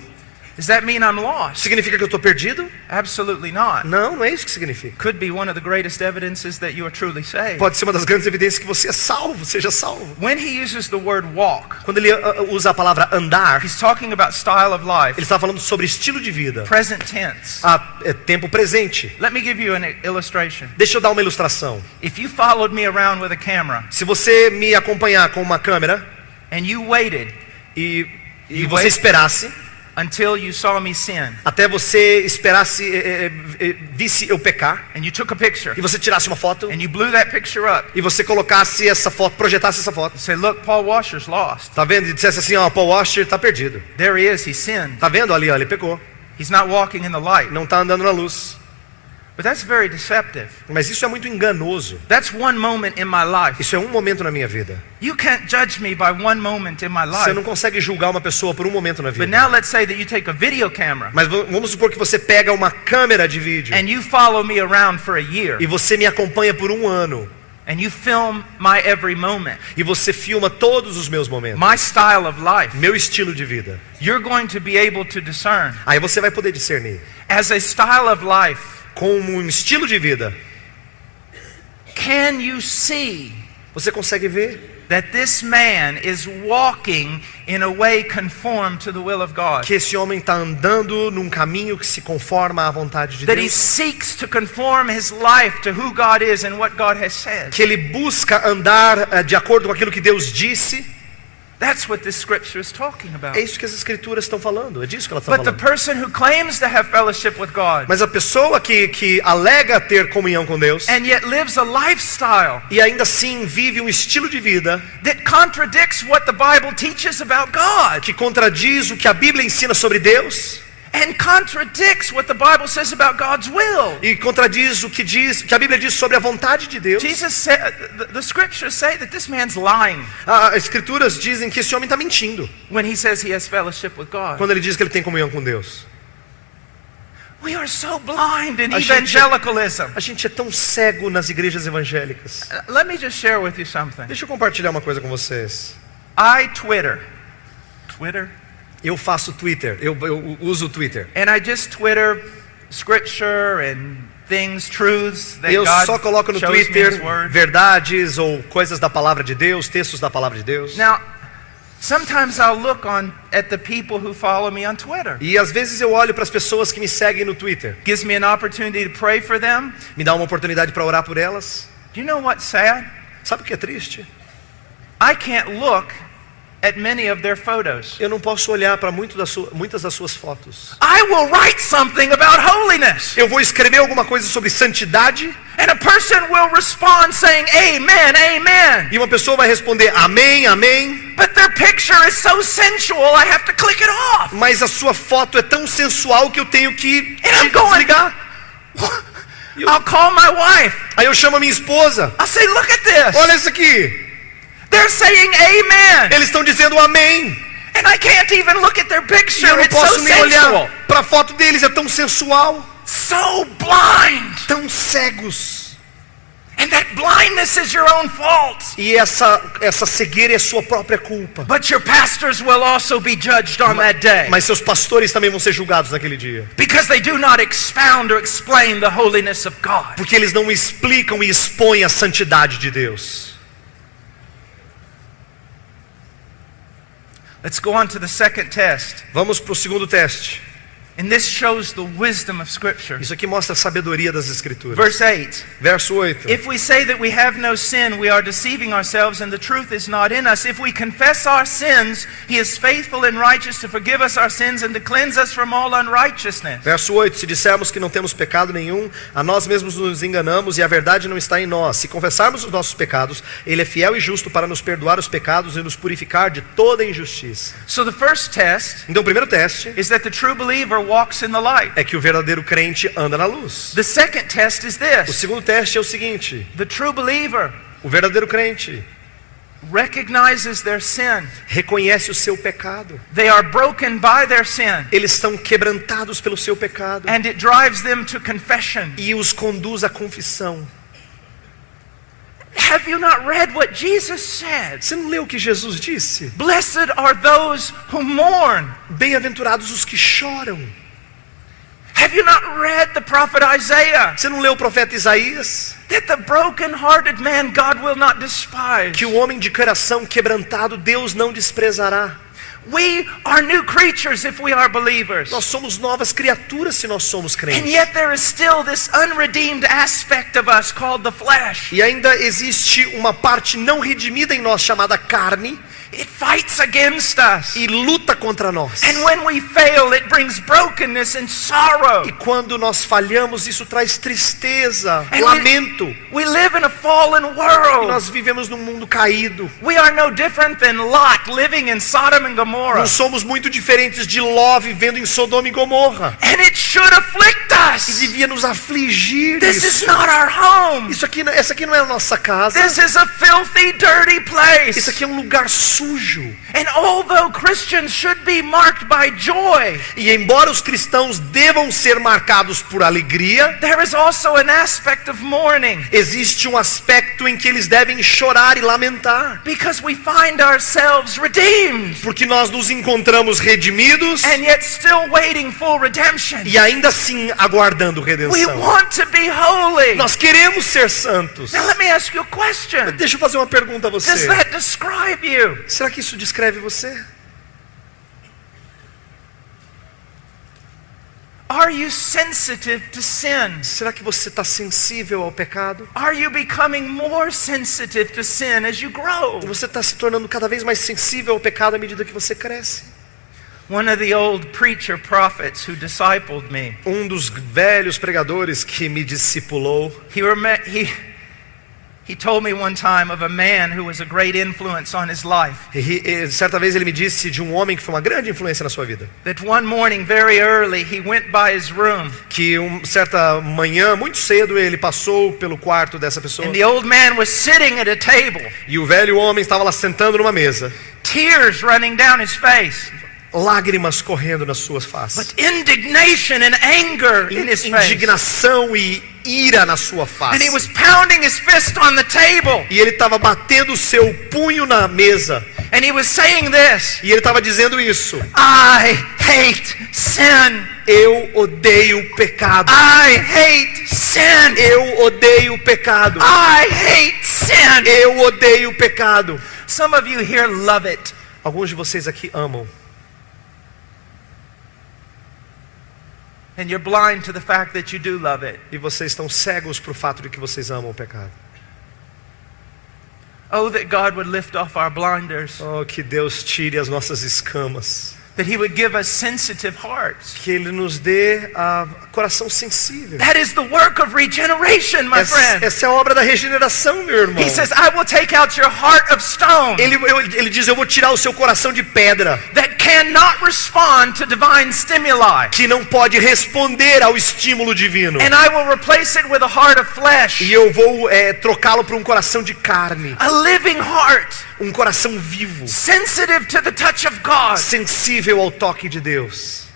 Does that mean I'm lost? Significa que eu estou perdido? Absolutely not. Não, não é isso que significa. Could be one of the greatest evidences that you are truly saved. Pode ser uma das grandes evidências que você é salvo, seja salvo. When he uses the word walk, Quando ele usa a palavra andar, he's talking about style of life, ele está falando sobre estilo de vida. present tense. É tempo presente. Let me give you an illustration. Deixa eu dar uma ilustração. If you followed me around with a camera Se você me acompanhar com uma câmera and you waited e You você wait. esperasse, until you saw me sin até você esperasse, visse eu pecar, and you took a picture e você tirasse uma foto, and you blew that picture up, e você colocasse essa foto, projetasse essa foto. say, look, Paul Washer's lost. Tá vendo? E dissesse assim, ó, Paul Washer está perdido. There he is, he sinned. Tá vendo ali, ó, ele pecou. He's not walking in the light. Não está andando na luz. But that's very deceptive. Mas isso é muito enganoso. That's one moment in my life. Isso é um momento na minha vida. You can't judge me by one moment in my Você não life. consegue julgar uma pessoa por um momento na But vida. now let's say that you take a video camera Mas vamos supor que você pega uma câmera de vídeo and you follow me around for a year e você me acompanha por um ano. and you film my every moment, E você filma todos os meus momentos. my style of life. Meu estilo de vida. You're going to be able to discern Aí você vai poder discernir. as a style of life. Como um estilo de vida. Can you see Você consegue ver that this man is walking in a way conformed to the will of God? que esse homem está andando num caminho que se conforma à vontade de That he Deus? seeks to conform his life to who God is and what God has said. Que ele busca andar de acordo com aquilo que Deus disse? That's what this scripture is talking about. É isso que as escrituras estão falando. É disso que ela está But the falando. person who claims to have fellowship with God Mas a pessoa que alega ter comunhão com Deus and yet lives a lifestyle e ainda assim vive um estilo de vida that contradicts what the Bible teaches about God que contradiz o que a Bíblia ensina sobre Deus and contradicts what the Bible says about God's will. e contradiz o que que a Bíblia diz sobre a vontade de Deus. Jesus said, the scriptures say that this man's lying As escrituras dizem que esse homem está mentindo when he says he has fellowship with God. quando ele diz que ele tem comunhão com Deus. We are so blind in A gente- evangelicalism. A gente é tão cego nas igrejas evangélicas. Let me just share with you something. Deixa eu compartilhar uma coisa com vocês. I Twitter, Eu faço Twitter, eu uso o Twitter. and I just Twitter scripture and things, truths that Eu God só coloco no shows me in Twitter His Word. verdades ou coisas da palavra de Deus, textos da palavra de Deus. Now, sometimes I'll look at the people who follow me on Twitter. E às vezes eu olho para as pessoas que me seguem no Twitter. Gives me an opportunity to pray for them. Me dá uma oportunidade para orar por elas. Do you know what's sad? Sabe o que é triste? I can't look at many of their photos. Eu não posso olhar para muitas das suas fotos. I will write something about holiness, Eu vou escrever alguma coisa sobre santidade and a person will respond saying, "Amen, amen." e uma pessoa vai responder amém, amém. But their picture is so sensual, I have to click it off. Mas a sua foto é tão sensual que eu tenho que And I'm going, desligar. I'll call my wife. Aí eu chamo a minha esposa. I'll say, "Look at this. Olha isso aqui. They're saying amen." Eles estão dizendo amém. And I can't even look at their E picture. eu não It's so posso nem sensual. olhar para a foto deles, é tão sensual. So blind. Tão cegos. And that blindness is your own fault. E essa cegueira é sua própria culpa. But your pastors will also be judged on that day. Mas seus pastores também vão ser julgados naquele dia. Because they do not expound or explain the holiness of God. Porque eles não explicam e expõem a santidade de Deus. Let's go on to the second test. Vamos para o segundo teste. And this shows the wisdom of Scripture. Isso aqui mostra a sabedoria das Escrituras. Verse 8. Verso 8. If we say that we have no sin, we are deceiving ourselves and the truth is not in us. If we confess our sins, He is faithful and righteous to forgive us our sins and to cleanse us from all unrighteousness. Verso 8. Se dissermos que não temos pecado nenhum, a nós mesmos nos enganamos e a verdade não está em nós. Se confessarmos os nossos pecados, Ele é fiel e justo para nos perdoar os pecados e nos purificar de toda injustiça. So the first test Então o primeiro teste is that the true believer walks in the light. é que o verdadeiro crente anda na luz. The second test is O this. segundo teste é o seguinte: The true believer o verdadeiro crente recognizes their sin. reconhece o seu pecado. They are broken by their sin. Eles estão quebrantados pelo seu pecado. And it drives them to confession. E os conduz à confissão. Have you not read what Jesus said? Você não leu o que Jesus disse? Blessed are those who mourn. Bem-aventurados os que choram. Have you not read the prophet Isaiah? Você não leu o profeta Isaías? That the broken-hearted man God will not despise. Que o homem de coração quebrantado Deus não desprezará. We are new creatures if we are believers. Nós somos novas criaturas se nós somos And crentes. yet there is still this unredeemed aspect of us called the flesh. E ainda existe uma parte não redimida em nós chamada carne. It fights against us. E luta contra nós. And when we fail, it brings brokenness and sorrow. E quando nós falhamos, isso traz tristeza, And lamento. we live in a fallen E world. nós vivemos num mundo caído. We are no different than Lot living in Sodom and Gomorrah. Não somos muito diferentes de Ló vivendo em Sodoma e Gomorra. And it should afflict E us. devia nos afligir This is isso. not our home. Essa aqui não é a nossa casa. This is a filthy, dirty place. Isso aqui é um lugar sujo. And although Christians should be marked by joy, E embora os cristãos devam ser marcados por alegria, there is also an aspect of mourning. existe um aspecto em que eles devem chorar e lamentar. Because we find ourselves redeemed. Porque nós nos encontramos redimidos And yet still waiting for redemption. e ainda assim aguardando We redenção. want to be holy. Nós queremos ser santos. Now let me ask you a question. Deixa eu fazer uma pergunta a Does você. that describe you? Será que isso descreve você? Are you sensitive to sin? Será que você está sensível ao pecado? Are you becoming more sensitive to sin as you grow? Você está se tornando cada vez mais sensível ao pecado à medida que você cresce? One of the old preacher prophets who discipled me, Um dos velhos pregadores que me discipulou, he told me one time of a man who was a great influence on his life. certa vez ele me disse de um homem que foi uma grande influência na sua vida. That one morning very early he went by his room Que certa manhã, muito cedo, ele passou pelo quarto dessa pessoa. and the old man was sitting at a table, E o velho homem estava lá sentando numa mesa. tears running down his face, Lágrimas correndo nas suas faces. but indignation and anger in his face. Indignação e ira na sua And he face. was pounding his fist on the table E ele estava batendo o seu punho na mesa. and he was saying this, E ele estava dizendo isso. I hate sin. Eu odeio o pecado. I hate sin. Eu odeio o pecado. I hate sin. Eu odeio o pecado. Some of you here love it. Alguns de vocês aqui amam. And you're blind to the fact that you do love it. E vocês estão cegos para o fato de que vocês amam o pecado. Oh, that God would lift off our blinders. Oh, que Deus tire as nossas escamas. That He would give us sensitive hearts. Que Ele nos dê coração sensível. That is the work of regeneration, my friend. Essa é a obra da regeneração, meu irmão. He says, I will take out your heart of stone Ele diz, eu vou tirar o seu coração de pedra, that cannot respond to divine stimuli. que não pode responder ao estímulo divino. And I will replace it with a heart of flesh. E eu vou trocá-lo por um coração de carne. A living heart. Um coração vivo. Sensitive to the touch of God. Sensível ao toque de Deus.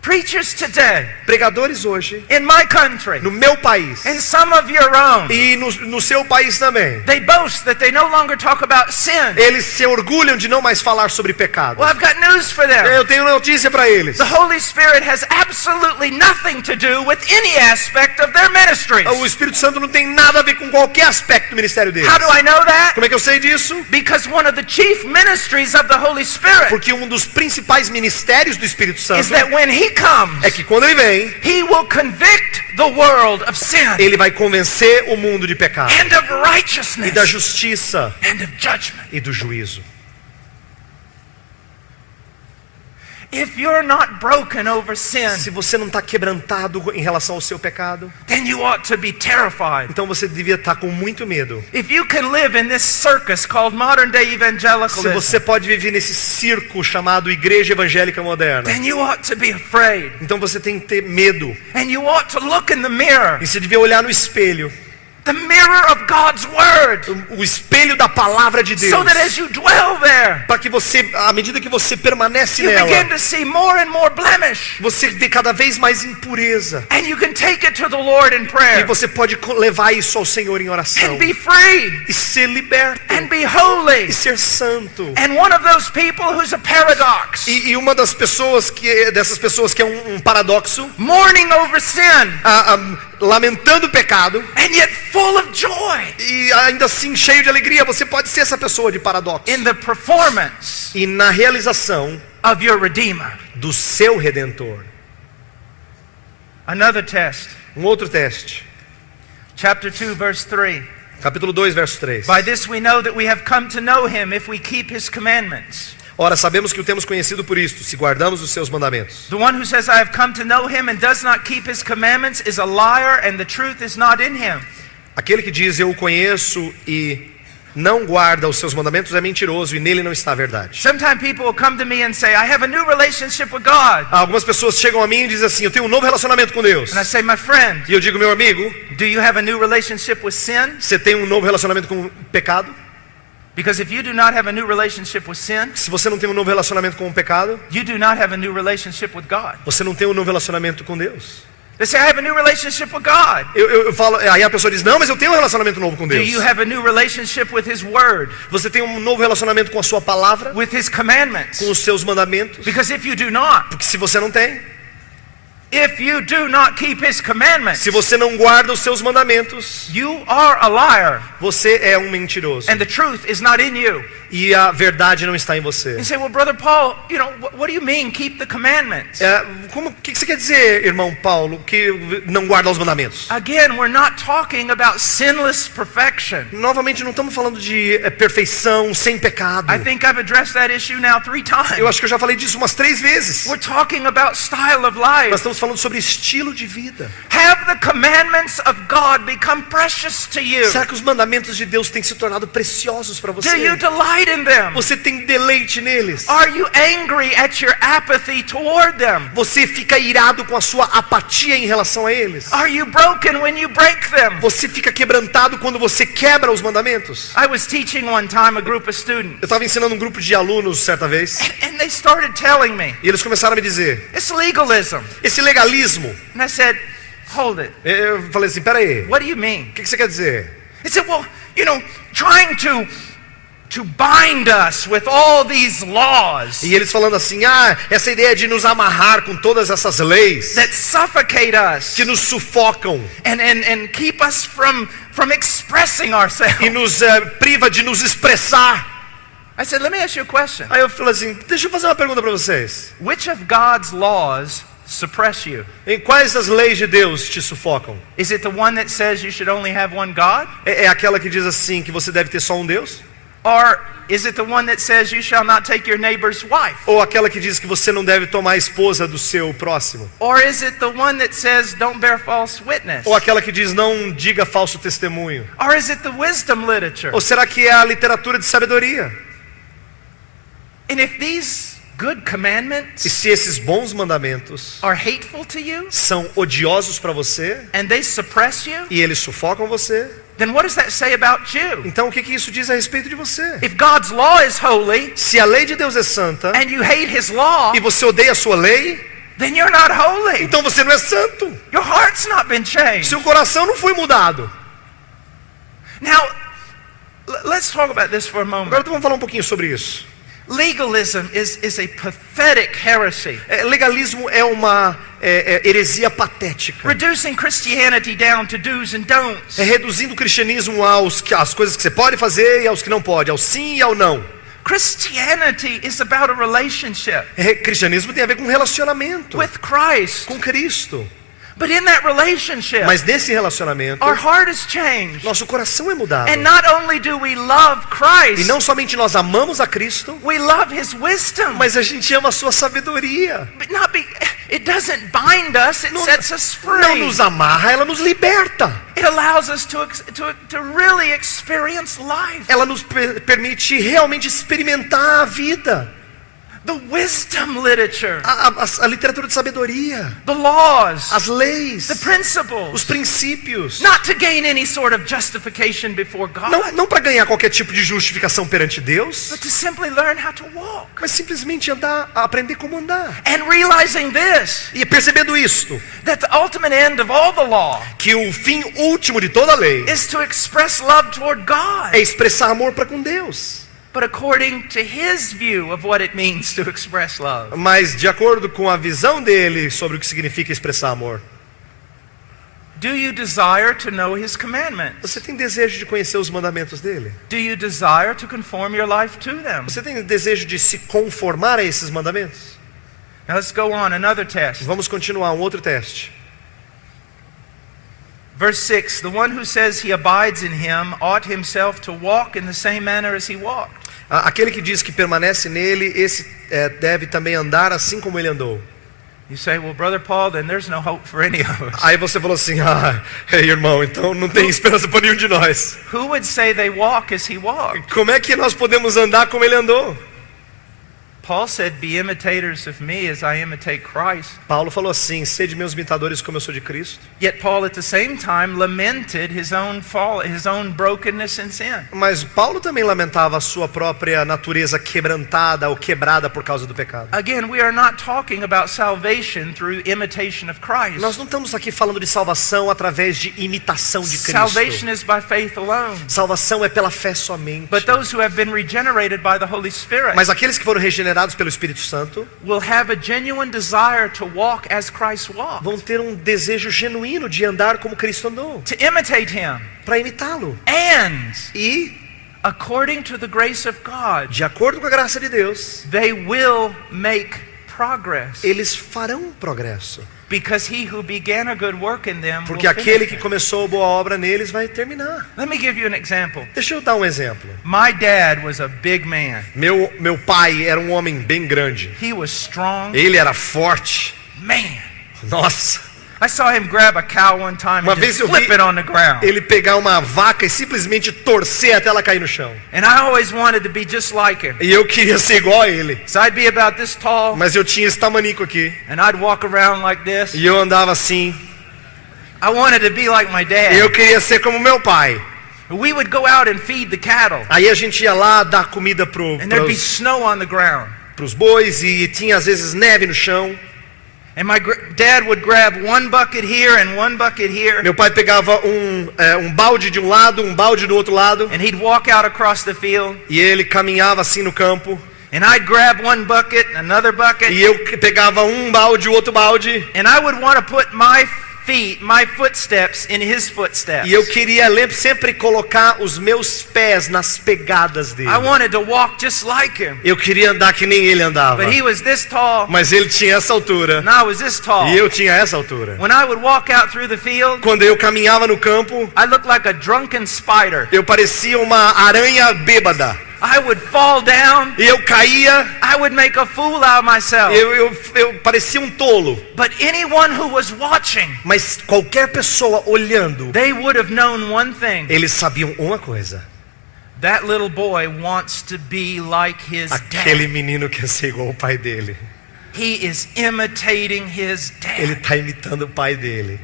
Preachers today, Pregadores hoje, in my country, no meu país, in some of your own, e no seu país também, they boast that they no longer talk about sin. eles se orgulham de não mais falar sobre pecado. Well, I've got news for them. Eu tenho notícia para eles. The Holy Spirit has absolutely nothing to do with any aspect of their ministries. O Espírito Santo não tem nada a ver com qualquer aspecto do ministério deles. How do I know that? Como é que eu sei disso? Because one of the chief ministries of the Holy Spirit Porque um dos principais ministérios do Espírito is Santo that when He comes, é que quando ele vem, He will convict the world of sin ele vai convencer o mundo de pecado and of e righteousness da justiça and of judgment. e do juízo. If you're not broken over sin, Se você não está quebrantado em relação ao seu pecado, then you ought to be terrified. então você devia estar com muito medo. If you can live in this circus called modern day Se evangelicalism, você pode viver nesse circo chamado Igreja Evangélica Moderna, then you ought to be afraid. então você tem que ter medo. And you ought to look in the mirror E você devia olhar no espelho. the mirror of God's word, o espelho da palavra de Deus, so that as you dwell there, para que você, à medida que você permanece you begin nela, to see more and more blemish, você vê cada vez mais impureza. and you can take it to the Lord in E prayer, você pode levar isso ao Senhor em oração. and be free, E ser liberto. and be holy. E ser santo. And one of those people who's a paradox, E uma dessas pessoas que é um paradoxo, mourning over sin, lamentando o pecado, and yet full of joy e ainda assim cheio de alegria. Você pode ser essa pessoa de paradoxo. in the performance E na realização of your Redeemer. do seu Redentor. Another test, Um outro teste. chapter 2, verse 3. Capítulo 2, verso 3. By this we know that we have come to know him if we keep his commandments. Ora, sabemos que o temos conhecido por isto, se guardamos os seus mandamentos. The one who says, I have come to know him and does not keep his commandments is a liar, and the truth is not in him. Aquele que diz, eu o conheço e não guarda os seus mandamentos é mentiroso e nele não está a verdade. Sometimes people will come to me and say, I have a new relationship with God. Algumas pessoas chegam a mim e dizem assim, eu tenho um novo relacionamento com Deus. And I say, my friend, E eu digo, meu amigo, do you have a new relationship with sin? você tem um novo relacionamento com o pecado? Because if you do not have a new relationship with sin, Se você não tem um novo relacionamento com o pecado, you do not have a new relationship with God. você não tem um novo relacionamento com Deus. They say, I have a new relationship with God. Eu falo, aí a pessoa diz, não, mas eu tenho um relacionamento novo com Do Deus. you have a new relationship with his word, Você tem um novo relacionamento com a sua palavra, with his commandments? com os seus mandamentos? Because if you do not, Porque se você não tem, if you do not keep his commandments, se você não guarda os seus mandamentos, you are a liar, você é um mentiroso. and the truth is not in you. E a verdade não está em você. You say, well, Brother Paul, what do you mean, keep the commandments? O que você quer dizer, irmão Paulo, que não guarda os mandamentos? Again, we're not talking about sinless perfection. Novamente, não estamos falando de perfeição, sem pecado. I think I've addressed that issue now 3 times. Eu acho que eu já falei disso umas 3 vezes. We're talking about style of Nós life. estamos falando sobre estilo de vida. Have the commandments of God become precious to you? Será que os mandamentos de Deus têm se tornado preciosos para Do você? you delight in them? Você tem deleite neles? Are you angry at your apathy toward them? Você fica irado com a sua apatia em relação a eles? Are you broken when you break them? Você fica quebrantado quando você quebra os mandamentos? I was teaching one time a group of students, Eu estava ensinando um grupo de alunos certa vez, and they started telling me, e eles começaram a me dizer, it's legalism. esse legalismo. And I said, hold it. Eu falei assim, peraí, What do you mean? o que você quer dizer? He said, well, trying to bind us with all these laws E eles falando assim, essa ideia de nos amarrar com todas essas leis that suffocate us que nos sufocam and keep us from expressing e ourselves. nos priva de nos expressar. I said, let me ask you a question. Aí eu falei assim, deixa eu fazer uma pergunta para vocês. Which of God's laws suppress you? Em quais das leis de Deus te sufocam? Is it the one that says you should only have one God? É aquela que diz assim, que você deve ter só um Deus? Or is it the one that says you shall not take your neighbor's wife? Ou aquela que diz que você não deve tomar a esposa do seu próximo? Or is it the one that says don't bear false witness? Ou aquela que diz não diga falso testemunho? Or is it the wisdom literature? Ou será que é a literatura de sabedoria? And if these good E commandments se esses bons mandamentos are hateful to you são odiosos para você and they suppress you, e eles sufocam você, then what does that say about you? então o que isso diz a respeito de você? If God's law is holy Se a lei de Deus é santa and you hate his law, e você odeia a sua lei, then you're not holy. então você não é santo. Your heart's not been changed. Seu coração não foi mudado. Now, let's talk about this for a Agora moment. vamos falar um pouquinho sobre isso. Legalism is a pathetic heresy, Legalismo é uma heresia patética. reducing Christianity down to do's and don'ts. É reduzindo o cristianismo às coisas que você pode fazer e aos que não pode, ao sim e ao não. Christianity is about a relationship Cristianismo tem a ver com relacionamento with Christ. com Cristo. But in that relationship, Mas nesse relacionamento, our heart is changed. nosso coração é mudado. And not only do we love E Christ, não somente nós amamos a Cristo, we love his wisdom. mas a gente ama a sua sabedoria. But it doesn't bind us, it sets us Não free. nos amarra, ela nos liberta. It allows us to really experience life. Ela nos permite realmente experimentar a vida. The wisdom literature. A literatura de sabedoria, The laws. as leis, The principles. os princípios. Not to gain any sort of justification before God. Não para ganhar qualquer tipo de justificação perante Deus, But to simply learn how to walk. mas simplesmente aprender como andar. And realizing this. E percebendo isto, That the ultimate end of all the law que o fim último de toda a lei is to express love toward God. é expressar amor para com Deus. But according to his view of what it means to express love. Mas de acordo com a visão dele sobre o que significa expressar amor. Do you desire to know his commandments? Você tem desejo de conhecer os mandamentos dele? Do you desire to conform your life to them? Você tem desejo de se conformar a esses mandamentos? Now let's go on, another test. Vamos continuar, um outro teste. Verse 6, the one who says he abides in him ought himself to walk in the same manner as he walked. Aquele que diz que permanece nele, esse deve também andar assim como ele andou. You say, well, Brother Paul, then there's no hope for any of us. Aí você falou assim, irmão, então não tem esperança para nenhum de nós. Who would say they walk as he walked? Como é que nós podemos andar como ele andou? Paul said, be imitators of me as I imitate Christ. Paulo falou assim, sede meus imitadores como eu sou de Cristo. Yet Paul at the same time lamented his own fall, his own brokenness and sin. Mas Paulo também lamentava a sua própria natureza quebrantada ou quebrada por causa do pecado. Again, we are not talking about salvation through imitation of Christ. Nós não estamos aqui falando de salvação através de imitação de Cristo. Salvation is by faith alone. Salvação é pela fé somente. But those who have been regenerated by the Holy Spirit Mas aqueles que foram regenerados pelo Espírito Santo will have a genuine desire to walk as Christ walked, vão ter um desejo genuíno de andar como Cristo andou, to imitate him. para imitá-lo. And E, according to the grace of God, de acordo com a graça de Deus, they will make progress. eles farão progresso. Because he who began a good work in them will Porque aquele finish que it. começou a boa obra neles vai terminar. Let me give you an example. Deixa eu dar um exemplo. My dad was a big man. Meu pai era um homem bem grande. He was strong. Ele era forte. Man, Nossa. I saw him grab a cow one time Uma and vez just eu vi flip it on the ground. ele pegar uma vaca e simplesmente torcer até ela cair no chão. And I always wanted to be just like him. E eu queria ser igual a ele. So I'd be about this tall, Mas eu tinha esse tamanico aqui. and I'd walk around like this. E eu andava assim. I wanted to be like my E eu dad. queria ser como meu pai. We would go out and feed the cattle, Aí a gente ia lá dar comida and there'd be snow on the ground. pros bois e tinha às vezes neve no chão. And my dad would grab one bucket here and one bucket here, Meu pai pegava um balde de um lado, um balde do outro lado. and he'd walk out across the field. E ele caminhava assim no campo. And I'd grab one bucket, another bucket, E eu pegava um balde, o outro balde. and I would want to put my footsteps in his footsteps. E eu queria sempre colocar os meus pés nas pegadas dele. I wanted to walk just like him. Eu queria andar que nem ele andava. But he was this tall, Mas ele tinha essa altura. and I was this tall. E eu tinha essa altura. When I would walk out through the field, Quando eu caminhava no campo, I looked like a drunken spider. eu parecia uma aranha bêbada. I would fall down. E eu caía, I would make a fool out of myself. eu parecia um tolo. But anyone who was watching, Mas qualquer pessoa olhando, they would have known one thing. eles sabiam uma coisa. That little boy wants to be like his Aquele dad. menino quer ser igual ao pai dele. He is imitating his Ele dad. está imitando o pai dele.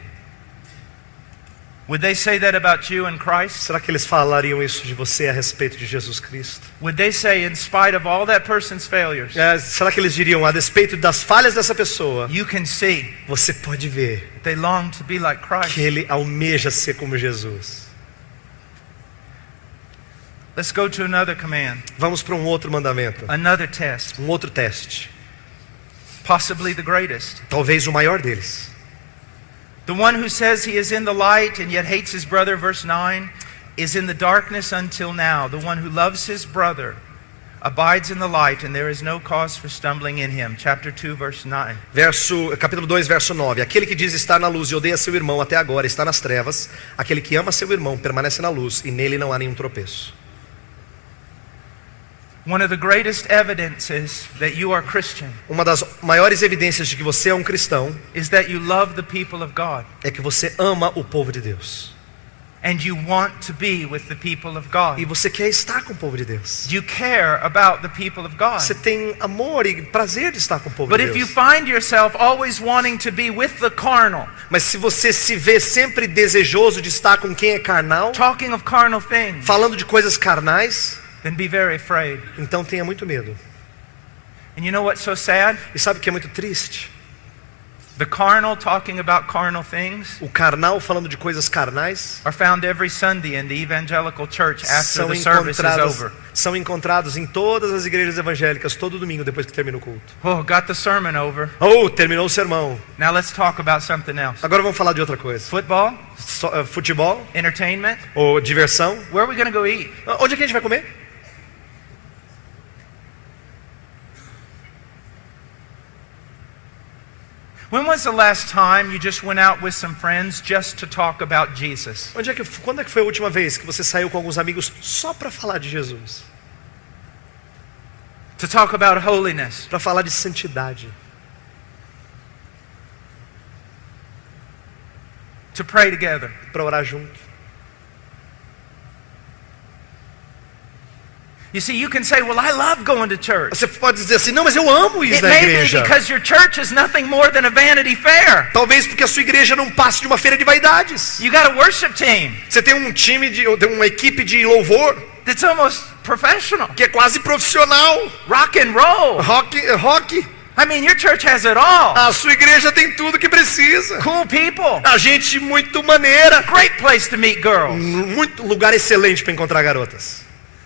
Would they say that about you in Christ? Será que eles falariam isso de você a respeito de Jesus Cristo? Would they say, in spite of all that person's failures, Será que eles diriam, a despeito das falhas dessa pessoa, you can see você pode ver that they long to be like que Christ? ele almeja ser como Jesus? Let's go to another command, Vamos para um outro mandamento, another test, um outro teste. possibly the greatest. Talvez o maior deles. The one who says he is in the light and yet hates his brother, verse 9, is in the darkness until now. The one who loves his brother abides in the light, and there is no cause for stumbling in him. Chapter 2, verse 9. Capítulo 2, verso 9. Aquele que diz estar na luz e odeia seu irmão até agora está nas trevas. Aquele que ama seu irmão permanece na luz e nele não há nenhum tropeço. One of the greatest evidences that you are Christian Uma das maiores evidências de que você é um cristão is that you love the people of God. é que você ama o povo de Deus. and you want to be with the people of God. E você quer estar com o povo de Deus. You care about the people of God. Você tem amor e prazer de estar com o povo But de if you Deus. find yourself always wanting to be with the carnal, Mas se você se vê sempre desejoso de estar com quem é carnal, talking of carnal things, falando de coisas carnais, then be very afraid. então tenha muito medo. And you know what's so sad? E sabe o que é muito triste? The carnal talking about carnal things O carnal falando de coisas carnais are found every Sunday in the evangelical church after the service is over. são encontrados em todas as igrejas evangélicas todo domingo depois que termina o culto. Oh, got the sermon over. Oh, terminou o sermão. Now let's talk about something else. Agora vamos falar de outra coisa. Football, Futebol entertainment. ou diversão. Where are we going to go eat? Onde é que a gente vai comer? When was the last time you just went out with some friends just to talk about Jesus? Quando é que foi a última vez que você saiu com alguns amigos só para falar de Jesus? To talk about holiness? Para falar de santidade, To pray together? para orar junto. You see, you can say, well, I love going to church. Você pode dizer assim, não, mas eu amo ir It na may be igreja. because your church is nothing more than a Vanity Fair. Talvez porque a sua igreja não passe de uma feira de vaidades. You got a worship team Você tem um time tem uma equipe de louvor that's almost professional. que é quase profissional. Rock and roll. Rock. I mean, your church has it all. A sua igreja tem tudo que precisa. Cool people. A gente muito maneira. Great place to meet girls. Muito lugar excelente para encontrar garotas.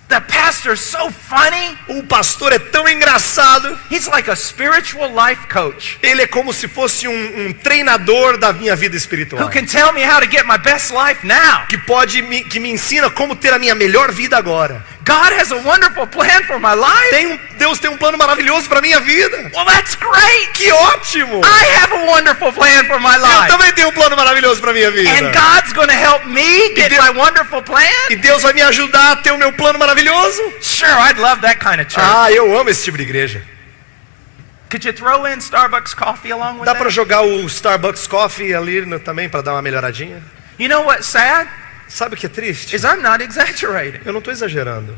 The pastor's so funny. O pastor é tão engraçado. He's like a spiritual life coach Ele é como se fosse um treinador da minha vida espiritual. who can tell me how to get my best life now. Que me ensina como ter a minha melhor vida agora. God has a wonderful plan for my life. Deus tem um plano maravilhoso para minha vida. Well, that's great. Que ótimo! I have a wonderful plan for my Eu life. também tenho um plano maravilhoso para minha vida. And God's going to help me get my wonderful plan? E Deus vai me ajudar a ter o meu plano maravilhoso. Sure, I'd love that kind of church. Eu amo esse tipo de igreja. Could you throw in Starbucks coffee along with Dá para that? jogar o Starbucks Coffee ali também para dar uma melhoradinha? You know what's sad? Sabe o que é triste? Is I'm not exaggerating. Eu não estou exagerando.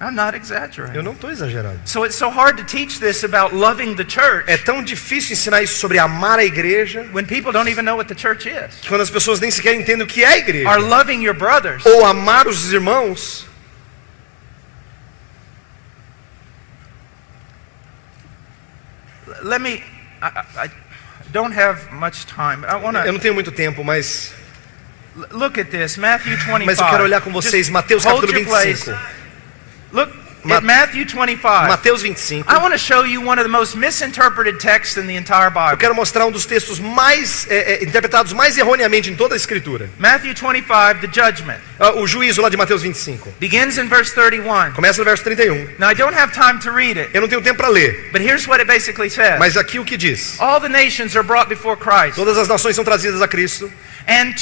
I'm not Eu exaggerating. não estou exagerando. So it's so hard to teach this about loving the church É tão difícil ensinar isso sobre amar a igreja when people don't even know what the church is. que quando as pessoas nem sequer entendem o que é a igreja. Or loving your brothers. Ou amar os irmãos. Let me, I don't have much time, but I want Eu to não tenho muito tempo, mas look at this, Matthew 25. eu quero olhar com vocês Just Mateus hold capítulo your place. 25. Look Ma- at Matthew 25. Mateus 25. I want to show you one of the most misinterpreted texts in the entire Eu Bible. quero mostrar um dos textos mais interpretados mais erroneamente em toda a Escritura. Matthew 25, the judgment, O juízo lá de Mateus 25. begins in verse 31. Começa no verso 31. Now, I don't have time to read it, Eu não tenho tempo para ler, but here's what it basically says. mas aqui o que diz? All the nations are brought before Christ, Todas as nações são trazidas a Cristo. and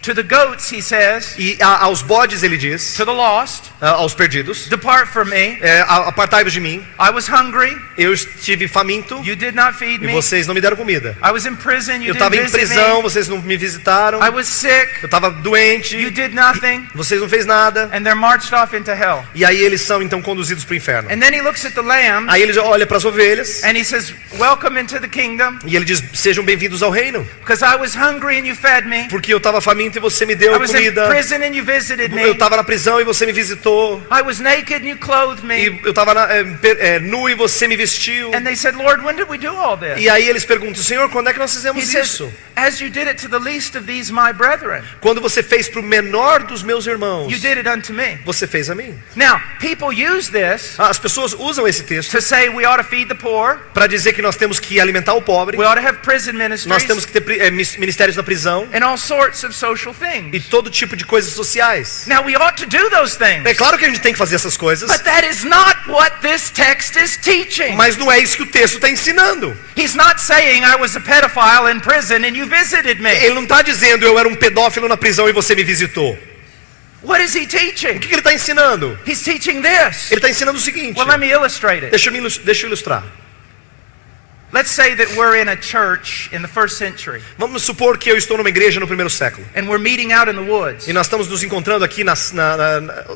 to the goats, he says, E aos bodes ele diz, to the lost, aos perdidos, depart from me. apartai-vos de mim. I was hungry, Eu estive faminto you did not feed e me. vocês não me deram comida. I was in prison, you Eu didn't estava em visit prisão, me. vocês não me visitaram. I was sick, Eu estava doente, you did nothing. vocês não fez nada. And they're marched off into hell. E aí eles são então conduzidos para o inferno. And then he looks at the lambs, Aí ele olha para as ovelhas and he says, welcome into the kingdom, e ele diz: sejam bem-vindos ao reino, because I was hungry and you fed me. porque eu estava faminto e você me deu I was in comida. prison and you visited Eu me. estava na prisão e você me visitou. I was naked and you clothed me. E eu estava nu e você me vestiu. And they said, Lord, when did we do all this? E aí eles perguntam: Senhor, quando é que nós He fizemos says, isso? as you did it to the least of these my brethren, Quando você fez para o menor dos meus irmãos, you did it unto me. você fez a mim. Now, people use this As pessoas usam esse texto to say we ought to feed the poor, para dizer que nós temos que alimentar o pobre, we ought to have prison nós ministries, temos que ter ministérios na prisão and all sorts of social e things. todo tipo de coisas sociais. Now, we ought to do those things, É claro que a gente tem que fazer essas coisas, but that is not what this text is teaching. mas não é isso que o texto está ensinando. He's not saying I was a pedophile in prison and you visited me. Ele não está dizendo: eu era um pedófilo na prisão e você me visitou. What is he O teaching? que ele está ensinando? He's teaching this. Ele está ensinando o seguinte. Well, let me illustrate it. Deixa eu ilustrar. Let's say that we're in a church in the first century, Vamos supor que eu estou numa igreja no primeiro século. and we're meeting out in the woods. E nós estamos nos encontrando aqui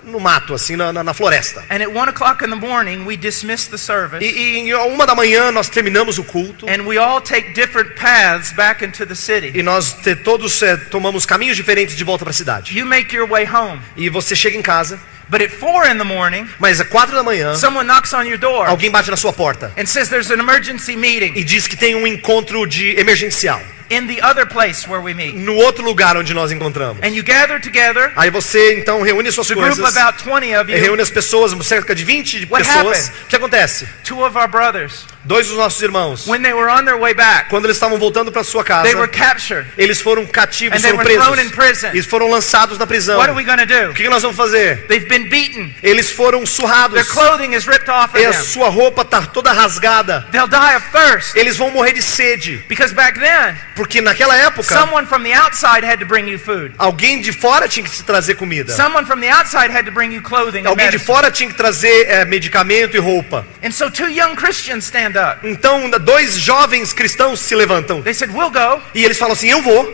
no mato, assim, na floresta. And at 1 o'clock in the morning, we dismiss the service, E em 1 da manhã nós terminamos o culto. and we all take different paths back into the city. E nós todos tomamos caminhos diferentes de volta para a cidade. You make your way home. E você chega em casa, But at 4 in the morning, mas às 4 da manhã, someone knocks on your door alguém bate na sua porta and says there's an emergency meeting e diz que tem um encontro emergencial in the other place where we meet. no outro lugar onde nós encontramos. And you gather together, Aí você então reúne suas a group coisas, about 20 of you, reúne as pessoas, cerca de 20 What pessoas. happened? O que acontece? 2 of our brothers, 2 dos nossos irmãos, when they were on their way back, quando eles estavam voltando para sua casa, they were captured. eles foram cativos, And they foram were thrown in presos. prison. Eles foram lançados na prisão. What are we going to do? O que nós vamos fazer? They've been beaten. Eles foram surrados. Their clothing is ripped off of E a them. sua roupa está toda rasgada. They'll die of thirst. Eles vão morrer de sede. Because back then, Porque naquela época, someone from the outside had to bring you food. alguém de fora tinha que te trazer comida. Someone from the outside had to bring you clothing and Alguém de medicine. fora tinha que trazer medicamento e roupa. And so 2 young Christians stand up. Então 2 jovens cristãos se levantam. They said, we'll go. E eles falam assim, eu vou.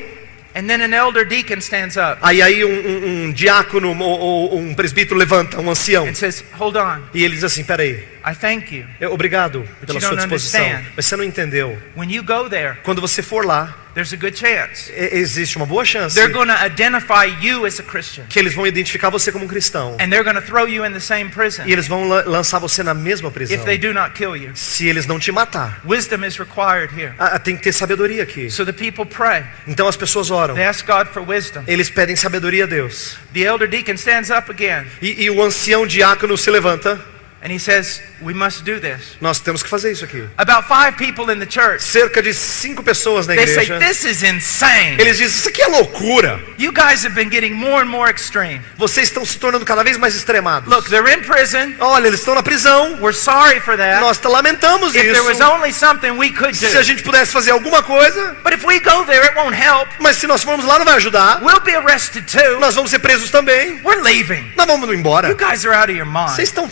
And then an elder deacon stands up Aí um diácono ou um presbítero levanta, um ancião. and says, hold on, E ele diz assim, peraí, I thank you. obrigado pela you sua don't disposição. understand. Mas você não entendeu. When you go there, Quando você for lá, there's a good chance existe uma boa chance they're going to identify you as a Christian. que eles vão identificar você como um cristão. And they're going to throw you in the same prison E eles vão lançar você na mesma prisão. if they do not kill you. Se eles não te matar. Wisdom is required here. Tem que ter sabedoria aqui. So the people pray. Então as pessoas oram. They ask God for wisdom. Eles pedem sabedoria a Deus. The elder deacon stands up again E o ancião diácono se levanta. and he says, we must do this. Nós temos que fazer isso aqui. About 5 people in the church, Cerca de 5 pessoas na they say, igreja. this is insane. Eles dizem, isso aqui é loucura. You guys have been getting more and more extreme. Vocês estão se tornando cada vez mais extremados. Look, they're in prison. Olha, eles estão na prisão. We're sorry for that. Nós lamentamos If there was isso. only something we could Se a do. gente pudesse fazer alguma coisa. But if we go there, it won't help. Mas se nós formos lá, não vai ajudar. We'll be arrested too. Nós vamos ser presos também. We're leaving. Nós vamos embora. You guys are out of your mind. Vocês estão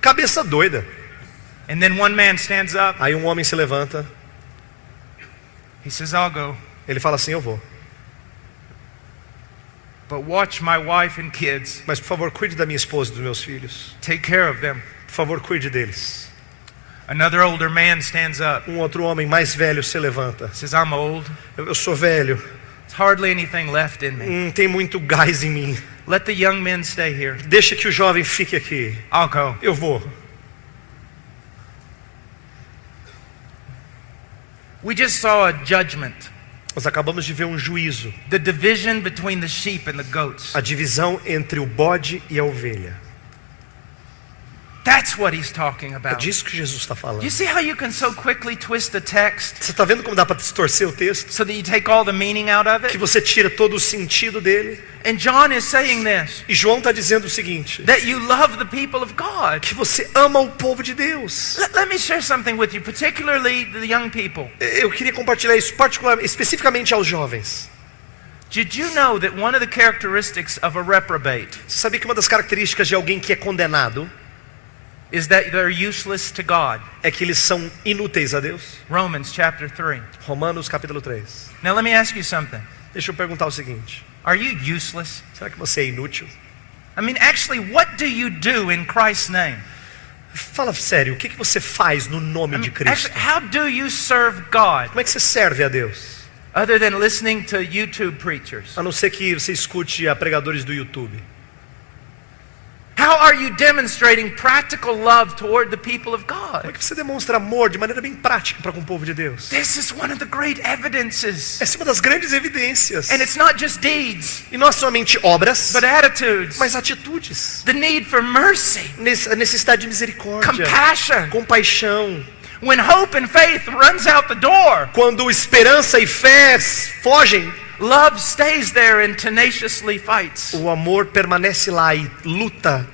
cabeça doida. And then one man stands up. Aí um homem se levanta. He says, I'll go. Ele fala assim, eu vou. But watch my wife and kids. Mas por favor, cuide da minha esposa e dos meus filhos. Take care of them. Por favor, cuide deles. Another older man stands up. Um outro homem mais velho se levanta. Says, I'm old. Eu sou velho. There's hardly anything left in me. Não tem muito gás em mim. Let the young men stay here. Deixa que o jovem fique aqui. I'll go. Eu vou. We just saw a judgment. Nós acabamos de ver um juízo. The division between the sheep and the goats. A divisão entre o bode e a ovelha. That's what he's talking É about. disso que Jesus está falando. You see how you can so quickly twist the text Você está vendo como dá para distorcer o texto? so that you take all the meaning out of Que it? você tira todo o sentido dele. And John is saying this, E João está dizendo o seguinte. that you love the people of God. Que você ama o povo de Deus. Let me share something with you, particularly the young people. Eu queria compartilhar isso especificamente aos jovens. Did you know that one of the characteristics of a reprobate Você sabia que uma das características de alguém que é condenado is that they're useless to God? é que eles são inúteis a Deus? Romans chapter 3. Romanos capítulo 3. Now let me ask you something. Deixa eu perguntar o seguinte. Are you useless? Será que você é inútil? I mean, actually, what do you do in Christ's name? Fala sério, o que você faz no nome de Cristo? Actually, how do you serve God Como é que você serve a Deus? other than listening to YouTube preachers? A não ser que você escute a pregadores do YouTube. How are you demonstrating practical love toward the people of Como é God? que você demonstra amor de maneira bem prática para com o povo de Deus? This is one of the great evidences. Essa é uma das grandes evidências. And it's not just deeds, E não é somente obras, but attitudes. mas atitudes. The need for mercy, A necessidade de misericórdia, compassion. compaixão. When hope and faith runs out the door, Quando esperança e fé fogem, love stays there and tenaciously fights. o amor permanece lá e luta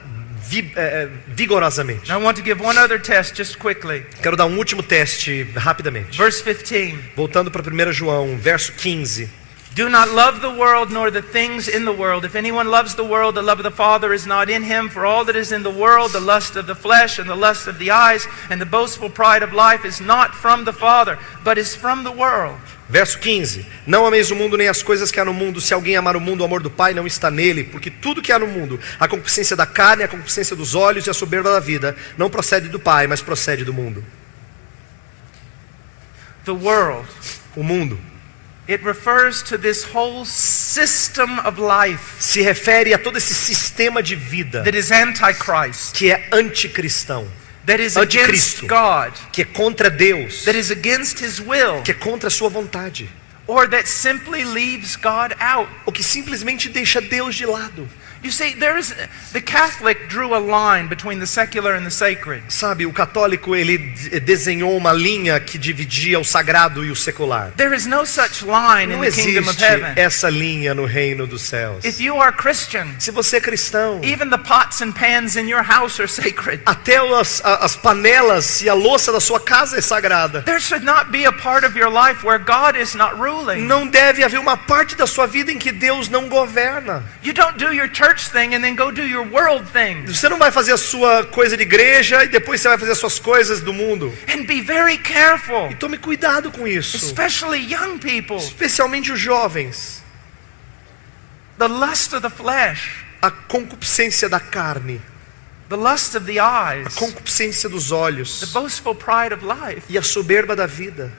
vigorosamente. Now I want to give one other test just quickly. Quero dar um último teste rapidamente. Verse 15. Voltando para 1 João, verso 15. Do not love the world nor the things in the world. If anyone loves the world, the love of the Father is not in him. For all that is in the world, the lust of the flesh and the lust of the eyes and the boastful pride of life is not from the Father, but is from the world. Verso 15: Não ameis o mundo nem as coisas que há no mundo. Se alguém amar o mundo, o amor do Pai não está nele. Porque tudo que há no mundo, a concupiscência da carne, a concupiscência dos olhos e a soberba da vida, não procede do Pai, mas procede do mundo. The world. O mundo It refers to this whole system of life se refere a todo esse sistema de vida that is antichrist, que é anticristão, that is Anticristo. against God, que é contra Deus, that is against His will, que é contra a sua vontade, or that simply leaves God out. ou que simplesmente deixa Deus de lado. You see, the Catholic drew a line between the secular and the sacred. Sabe, o católico ele desenhou uma linha que dividia o sagrado e o secular. There is no such line in Não the kingdom of existe heaven. essa linha no reino dos céus. If you are Christian, Se você é cristão, even the pots and pans in your house are sacred. até as panelas e a louça da sua casa é sagrada. There should not be a part of your life where God is not ruling. Não deve haver uma parte da sua vida em que Deus não governa. You don't do your church thing and then go do your world thing. Você não vai fazer a sua coisa de igreja e depois você vai fazer as suas coisas do mundo. And be very careful, E tome cuidado com isso, especially young people. especialmente os jovens. The lust of the flesh, A concupiscência da carne, the lust of the a eyes, concupiscência dos the olhos boastful pride of life. e a soberba da vida.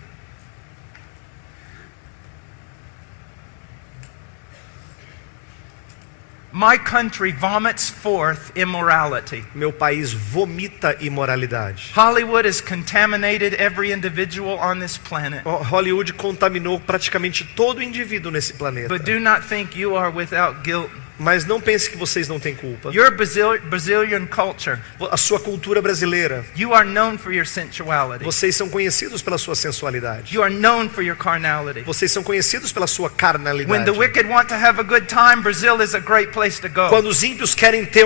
My country vomits forth immorality. Meu país vomita imoralidade. Hollywood has contaminated every individual on this planet. Hollywood contaminou praticamente todo indivíduo nesse planeta. But do not think you are without guilt. Mas não pense que vocês não têm culpa. Your Brazilian culture, A sua cultura brasileira, you are known for your sensuality. vocês são conhecidos pela sua sensualidade. You are known for your carnality. Vocês são conhecidos pela sua When carnalidade. the wicked want to have a good time, Brazil is a great place to go. Quando os ímpios querem ter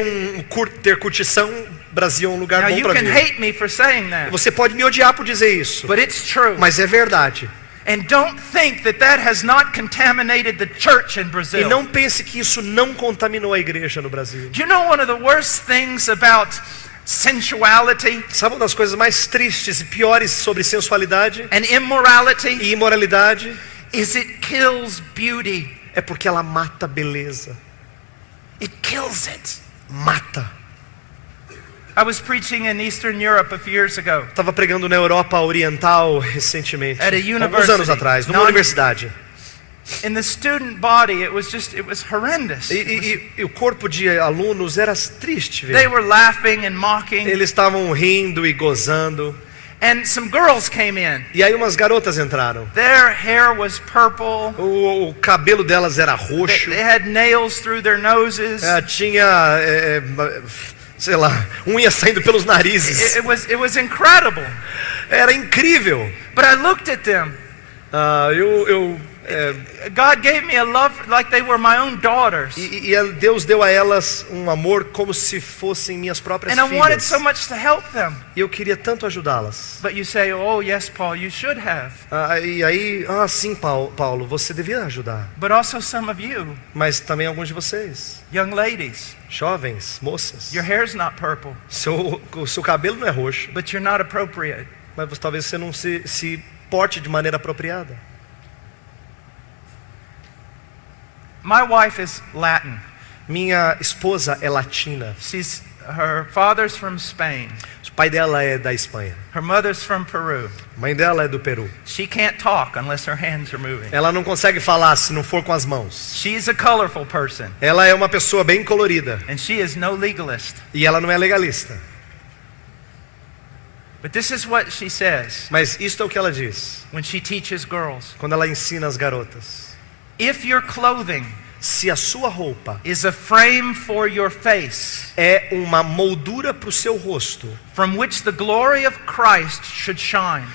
ter curtição, Brasil é um lugar Now bom you para can vir. hate me for saying that, Você pode me odiar por dizer isso, but it's true. mas é verdade. And don't think that has not contaminated the church in E Brazil. não pense que isso não contaminou a igreja no Brasil. Do you know one of the worst things about sensuality Sabe uma das coisas mais tristes e piores sobre sensualidade and immorality e imoralidade? is it kills beauty. É porque ela mata a beleza. It kills it. Mata. I was preaching in Eastern Europe a few years ago. Estava pregando na Europa Oriental recentemente, At a alguns university. anos atrás, numa Não- universidade. In the student body, it was horrendous. E o corpo de alunos era triste, They viu? were laughing and mocking. Eles estavam rindo e gozando. And some girls came in. E aí umas garotas entraram. Their hair was purple. O cabelo delas era roxo. They had nails through their noses. Tinha, sei lá, unha saindo pelos narizes. It was incredible. Era incrível. But I looked at them. God gave me a love like they were my own daughters. Deus deu a elas um amor como se fossem minhas próprias And I wanted filhas. so much to help them. E eu queria tanto ajudá-las. But you say, oh yes, Paul, you should have. E aí, sim, Paulo, você devia ajudar. But also some of you, Mas também alguns de vocês, young ladies, jovens, moças, your hair's not purple, o seu cabelo não é roxo, but you're not appropriate. mas talvez você não se porte de maneira apropriada. My wife is Latin. Minha esposa é latina. Her father's from Spain. O pai dela é da Espanha. Her mother's from Peru. A mãe dela é do Peru. She can't talk unless her hands are moving. Ela não consegue falar se não for com as mãos. She's a colorful person, Ela é uma pessoa bem colorida. and she is no legalist. E ela não é legalista. But this is what she says Mas isto é o que ela diz when she teaches girls. quando ela ensina as garotas. If your clothing Se a sua roupa is a frame for your face, é uma moldura para o seu rosto, from which the glory of Christ should shine,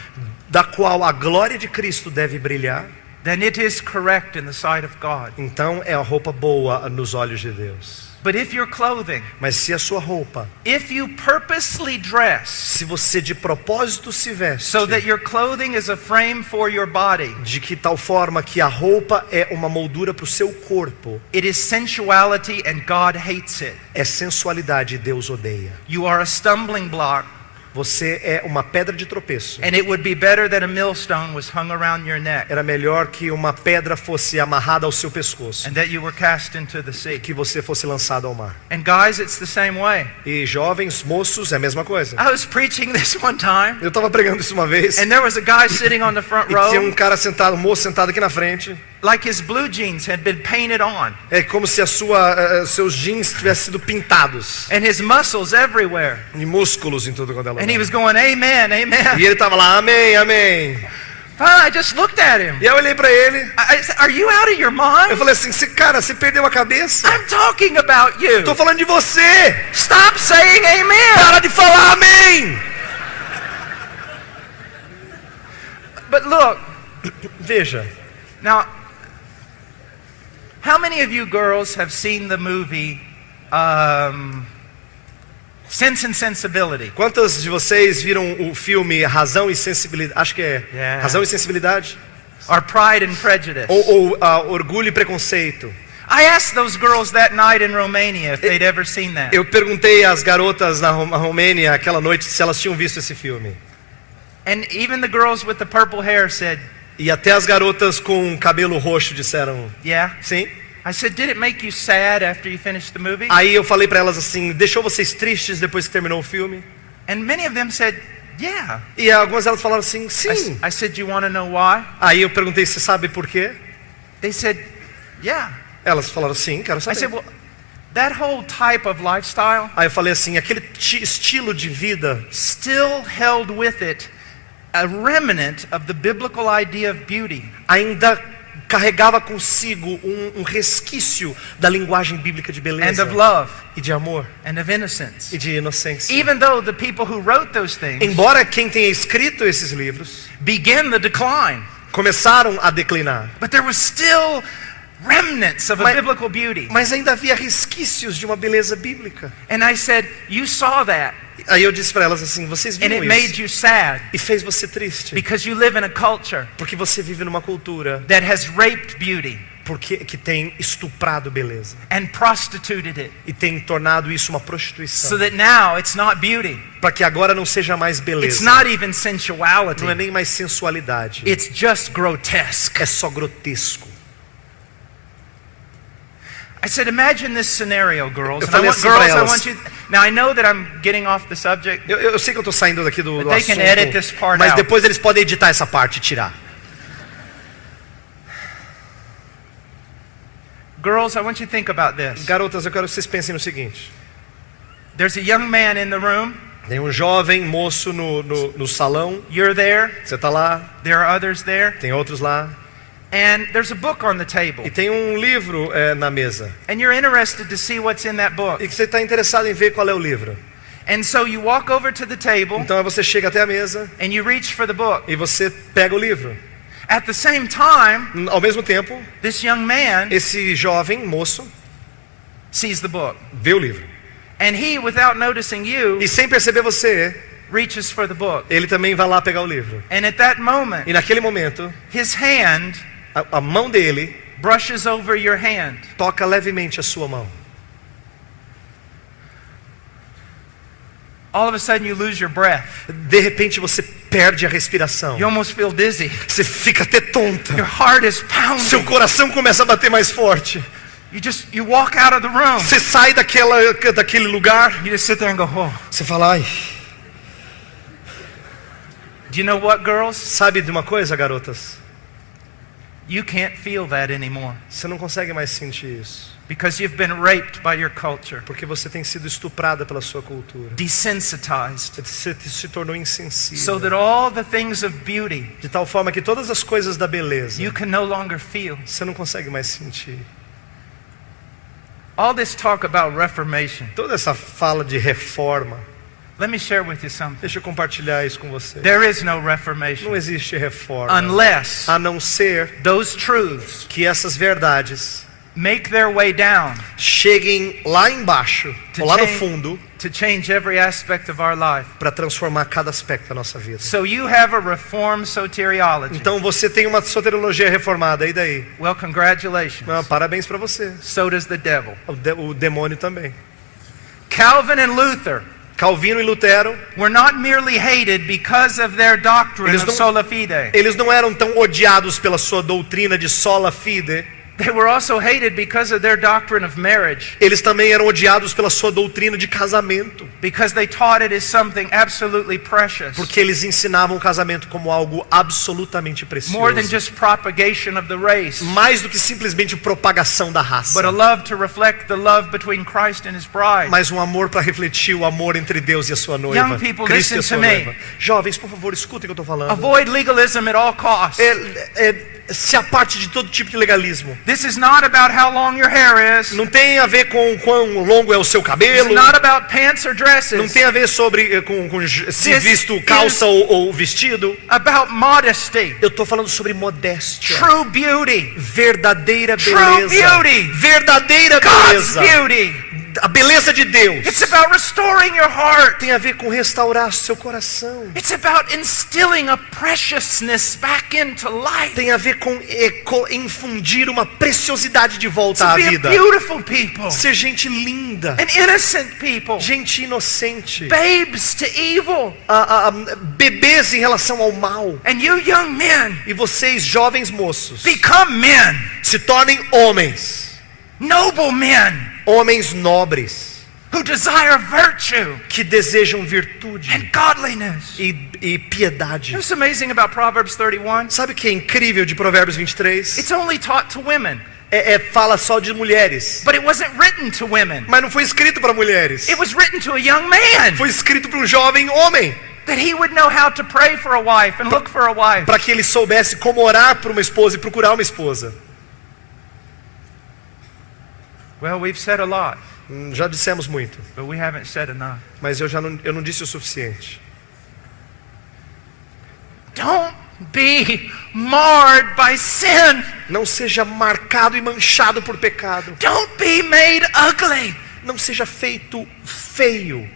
da qual a glória de Cristo deve brilhar, then it is correct in the sight of God. então é a roupa boa nos olhos de Deus. But if your clothing, Mas se a sua roupa, if you purposely dress se você de propósito se veste, so that your clothing is a frame for your body, de que tal forma que a roupa é uma moldura para o seu corpo, it is sensuality and God hates it. é sensualidade e Deus odeia. You are a stumbling block, Você é uma pedra de tropeço. and it would be better that a millstone was hung around your neck Era melhor que uma pedra fosse amarrada ao seu pescoço, and that you were cast into the sea. que você fosse lançado ao mar. And guys, it's the same way. E jovens, moços, é a mesma coisa. I was preaching this one time, Eu estava pregando isso uma vez, and there was a guy sitting on the front e tinha row, um cara sentado, um moço sentado aqui na frente. like his blue jeans had been painted on, É como se seus jeans tivessem sido pintados. and his muscles everywhere. E músculos em tudo quanto é lugar. And he was going, amen, E amen. ele estava lá, amém, amém. I just looked at him. E eu olhei para ele, I said, are you out of your eu mind? falei assim, cara, você perdeu a cabeça? I'm talking about you. Estou falando de você. Stop saying amen. Para de falar amém. But look, Veja, now, how many of you girls have seen the movie Sense and Sensibility? quantas de vocês viram o filme Razão e Sensibilidade? Acho que é Yeah. Razão e Sensibilidade? Or Pride and Prejudice? Ou Orgulho e Preconceito. I asked those girls that night in Romania if they'd ever seen that. Eu perguntei às garotas na Romênia aquela noite se elas tinham visto esse filme. And even the girls with the purple hair said, E até as garotas com cabelo roxo disseram yeah. sim. I said, did it make you sad after you finished the movie? Aí eu falei pra elas assim, deixou vocês tristes depois que terminou o filme? And many of them said, yeah. E algumas delas falaram assim, sim. I said, you want to know why? Aí eu perguntei, você sabe por quê? They said, yeah. Elas falaram, sim, quero I saber. said, well, that whole type of lifestyle Aí eu falei assim, aquele estilo de vida still held with it a remnant of the biblical idea of beauty. ainda carregava consigo um resquício da linguagem bíblica de And beleza of love e de amor and of innocence. e de inocência. Even though the people who wrote those things Embora quem tenha escrito esses livros began the decline, começaram a declinar, but there was still remnants of a Mas- biblical beauty. mas ainda havia resquícios de uma beleza bíblica. And I said, you saw that, Aí eu disse para elas assim, vocês and viram it made isso you sad e fez você triste, because you live in a culture porque você vive numa cultura that has raped beauty que tem estuprado beleza and prostituted it, e tem tornado isso uma so prostituição, that now it's not beauty. para que agora não seja mais It's beleza, not even sensuality. não é nem mais sensualidade, It's just grotesque. é só grotesco. I said, imagine this scenario, girls. Eu And I falei want, assim pra girls, I elas. want you. Now I know that I'm getting off the subject. Eu sei que eu estou saindo daqui do But they can edit this assunto, part mas out. depois eles podem editar essa parte e tirar. Girls, I want you to think about this. Garotas, eu quero que vocês pensem no seguinte. There's a young man in the room. Tem um jovem moço no salão, You're there. você está lá, There are others there. tem outros lá, And there's a book on the table. e tem um livro na mesa, And you're interested to see what's in that book. e que você está interessado em ver qual é o livro. And so you walk over to the table Então você chega até a mesa and you reach for the book. e você pega o livro. At the same time, Ao mesmo tempo, this young man esse jovem moço sees the book. vê o livro. And he, without noticing you, E sem perceber você, reaches for the book. ele também vai lá pegar o livro. And at that moment, E naquele momento, his hand a mão dele brushes over your hand. toca levemente a sua mão. All of a sudden you lose your breath. De repente você perde a respiração. You almost feel dizzy. Você fica até tonta. Your heart is Seu pounding. coração começa a bater mais forte. You walk out of the room. Você sai daquele lugar. You just sit there and go, oh. Você fala, ai, Do you know what, girls? sabe de uma coisa, garotas? You can't feel that anymore Você não consegue mais sentir isso. because you've been raped by your culture, Porque você tem sido estuprada pela sua cultura. desensitized, Você se tornou so insensível. that all the things of beauty De tal forma que todas as coisas da beleza, you can no longer feel. você não consegue mais sentir. All this talk about reformation. Toda essa fala de reforma, Let me share with you something. deixa eu compartilhar isso com você. There is no Não reformation existe reforma. unless A não ser those truths que essas verdades make their way down cheguem lá embaixo, To ou lá no change- fundo, to change every aspect of our life. para transformar cada aspecto da nossa vida. So you have a reformed soteriology. Então você tem uma soteriologia reformada, e daí? Well, congratulations. Parabéns para você. So does the devil. O demônio também. Calvin and Luther Calvino e Lutero, were not merely hated because of their doctrine Eles of não- sola fide. eles não eram tão odiados pela sua doutrina de sola fide. They were also hated because of their doctrine of marriage, Eles também eram odiados pela sua doutrina de casamento, because they taught it as something absolutely precious, porque eles ensinavam o casamento como algo absolutamente more than precioso, just propagation of the race, mais do que simplesmente propagação da raça, but a love to reflect the love between Christ and his bride. mas um amor para refletir o amor entre Deus e a sua noiva, Young people, Cristo e a listen sua to me. noiva. Jovens, por favor, escutem o que eu estou falando. Avoid legalism at all costs. Se aparte de todo tipo de legalismo. This is not about how long your hair is. Não tem a ver com quão longo é o seu It's cabelo. not about pants or Não dresses. tem a ver sobre com se This visto calça ou vestido. About modesty, Eu estou falando sobre modéstia, true beauty, verdadeira True beleza, beauty. verdadeira God's beleza, beauty. a beleza de Deus. It's about restoring your heart. Tem a ver com restaurar seu coração. It's about instilling a preciousness back into life. Tem a ver com infundir uma preciosidade de volta To à be a vida. beautiful people, Ser gente linda, an innocent people, gente inocente, babes to evil. bebês em relação ao mal. And you young men, E vocês, jovens moços, become men, se tornem homens, noble men homens nobres, who desire virtue que desejam virtude and godliness. e piedade. What's amazing about Proverbs 31? Sabe o que é incrível de Provérbios 23? It's only taught to women, Fala só de mulheres, but it wasn't written to women. mas não foi escrito para mulheres. It was written to a young man, Foi escrito para um jovem homem, that he would know how to pray for a wife and look for a wife. para que ele soubesse como orar por uma esposa e procurar uma esposa. Well, we've said a lot, Já dissemos muito, but we haven't said enough. mas eu não disse o suficiente. Don't be marred by sin. Não seja marcado e manchado por pecado. Don't be made ugly. Não seja feito feio.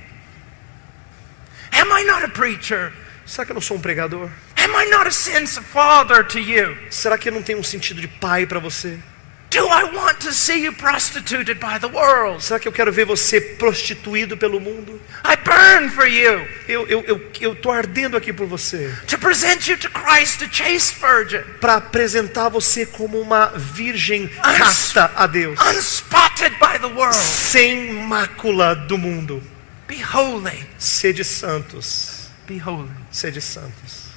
Am I not a preacher? Será que eu não sou um pregador? Am I not a sense of father to you? Será que eu não tenho um sentido de pai para você? Do I want to see you prostituted by the world? Será que eu quero ver você prostituído pelo mundo? I burn for you Eu tô ardendo aqui por você, to present you to Christ, a chaste virgin, para apresentar você como uma virgem casta a Deus, unspotted by the world. sem mácula do mundo. Be holy. Sede santos, Be holy. sede santos.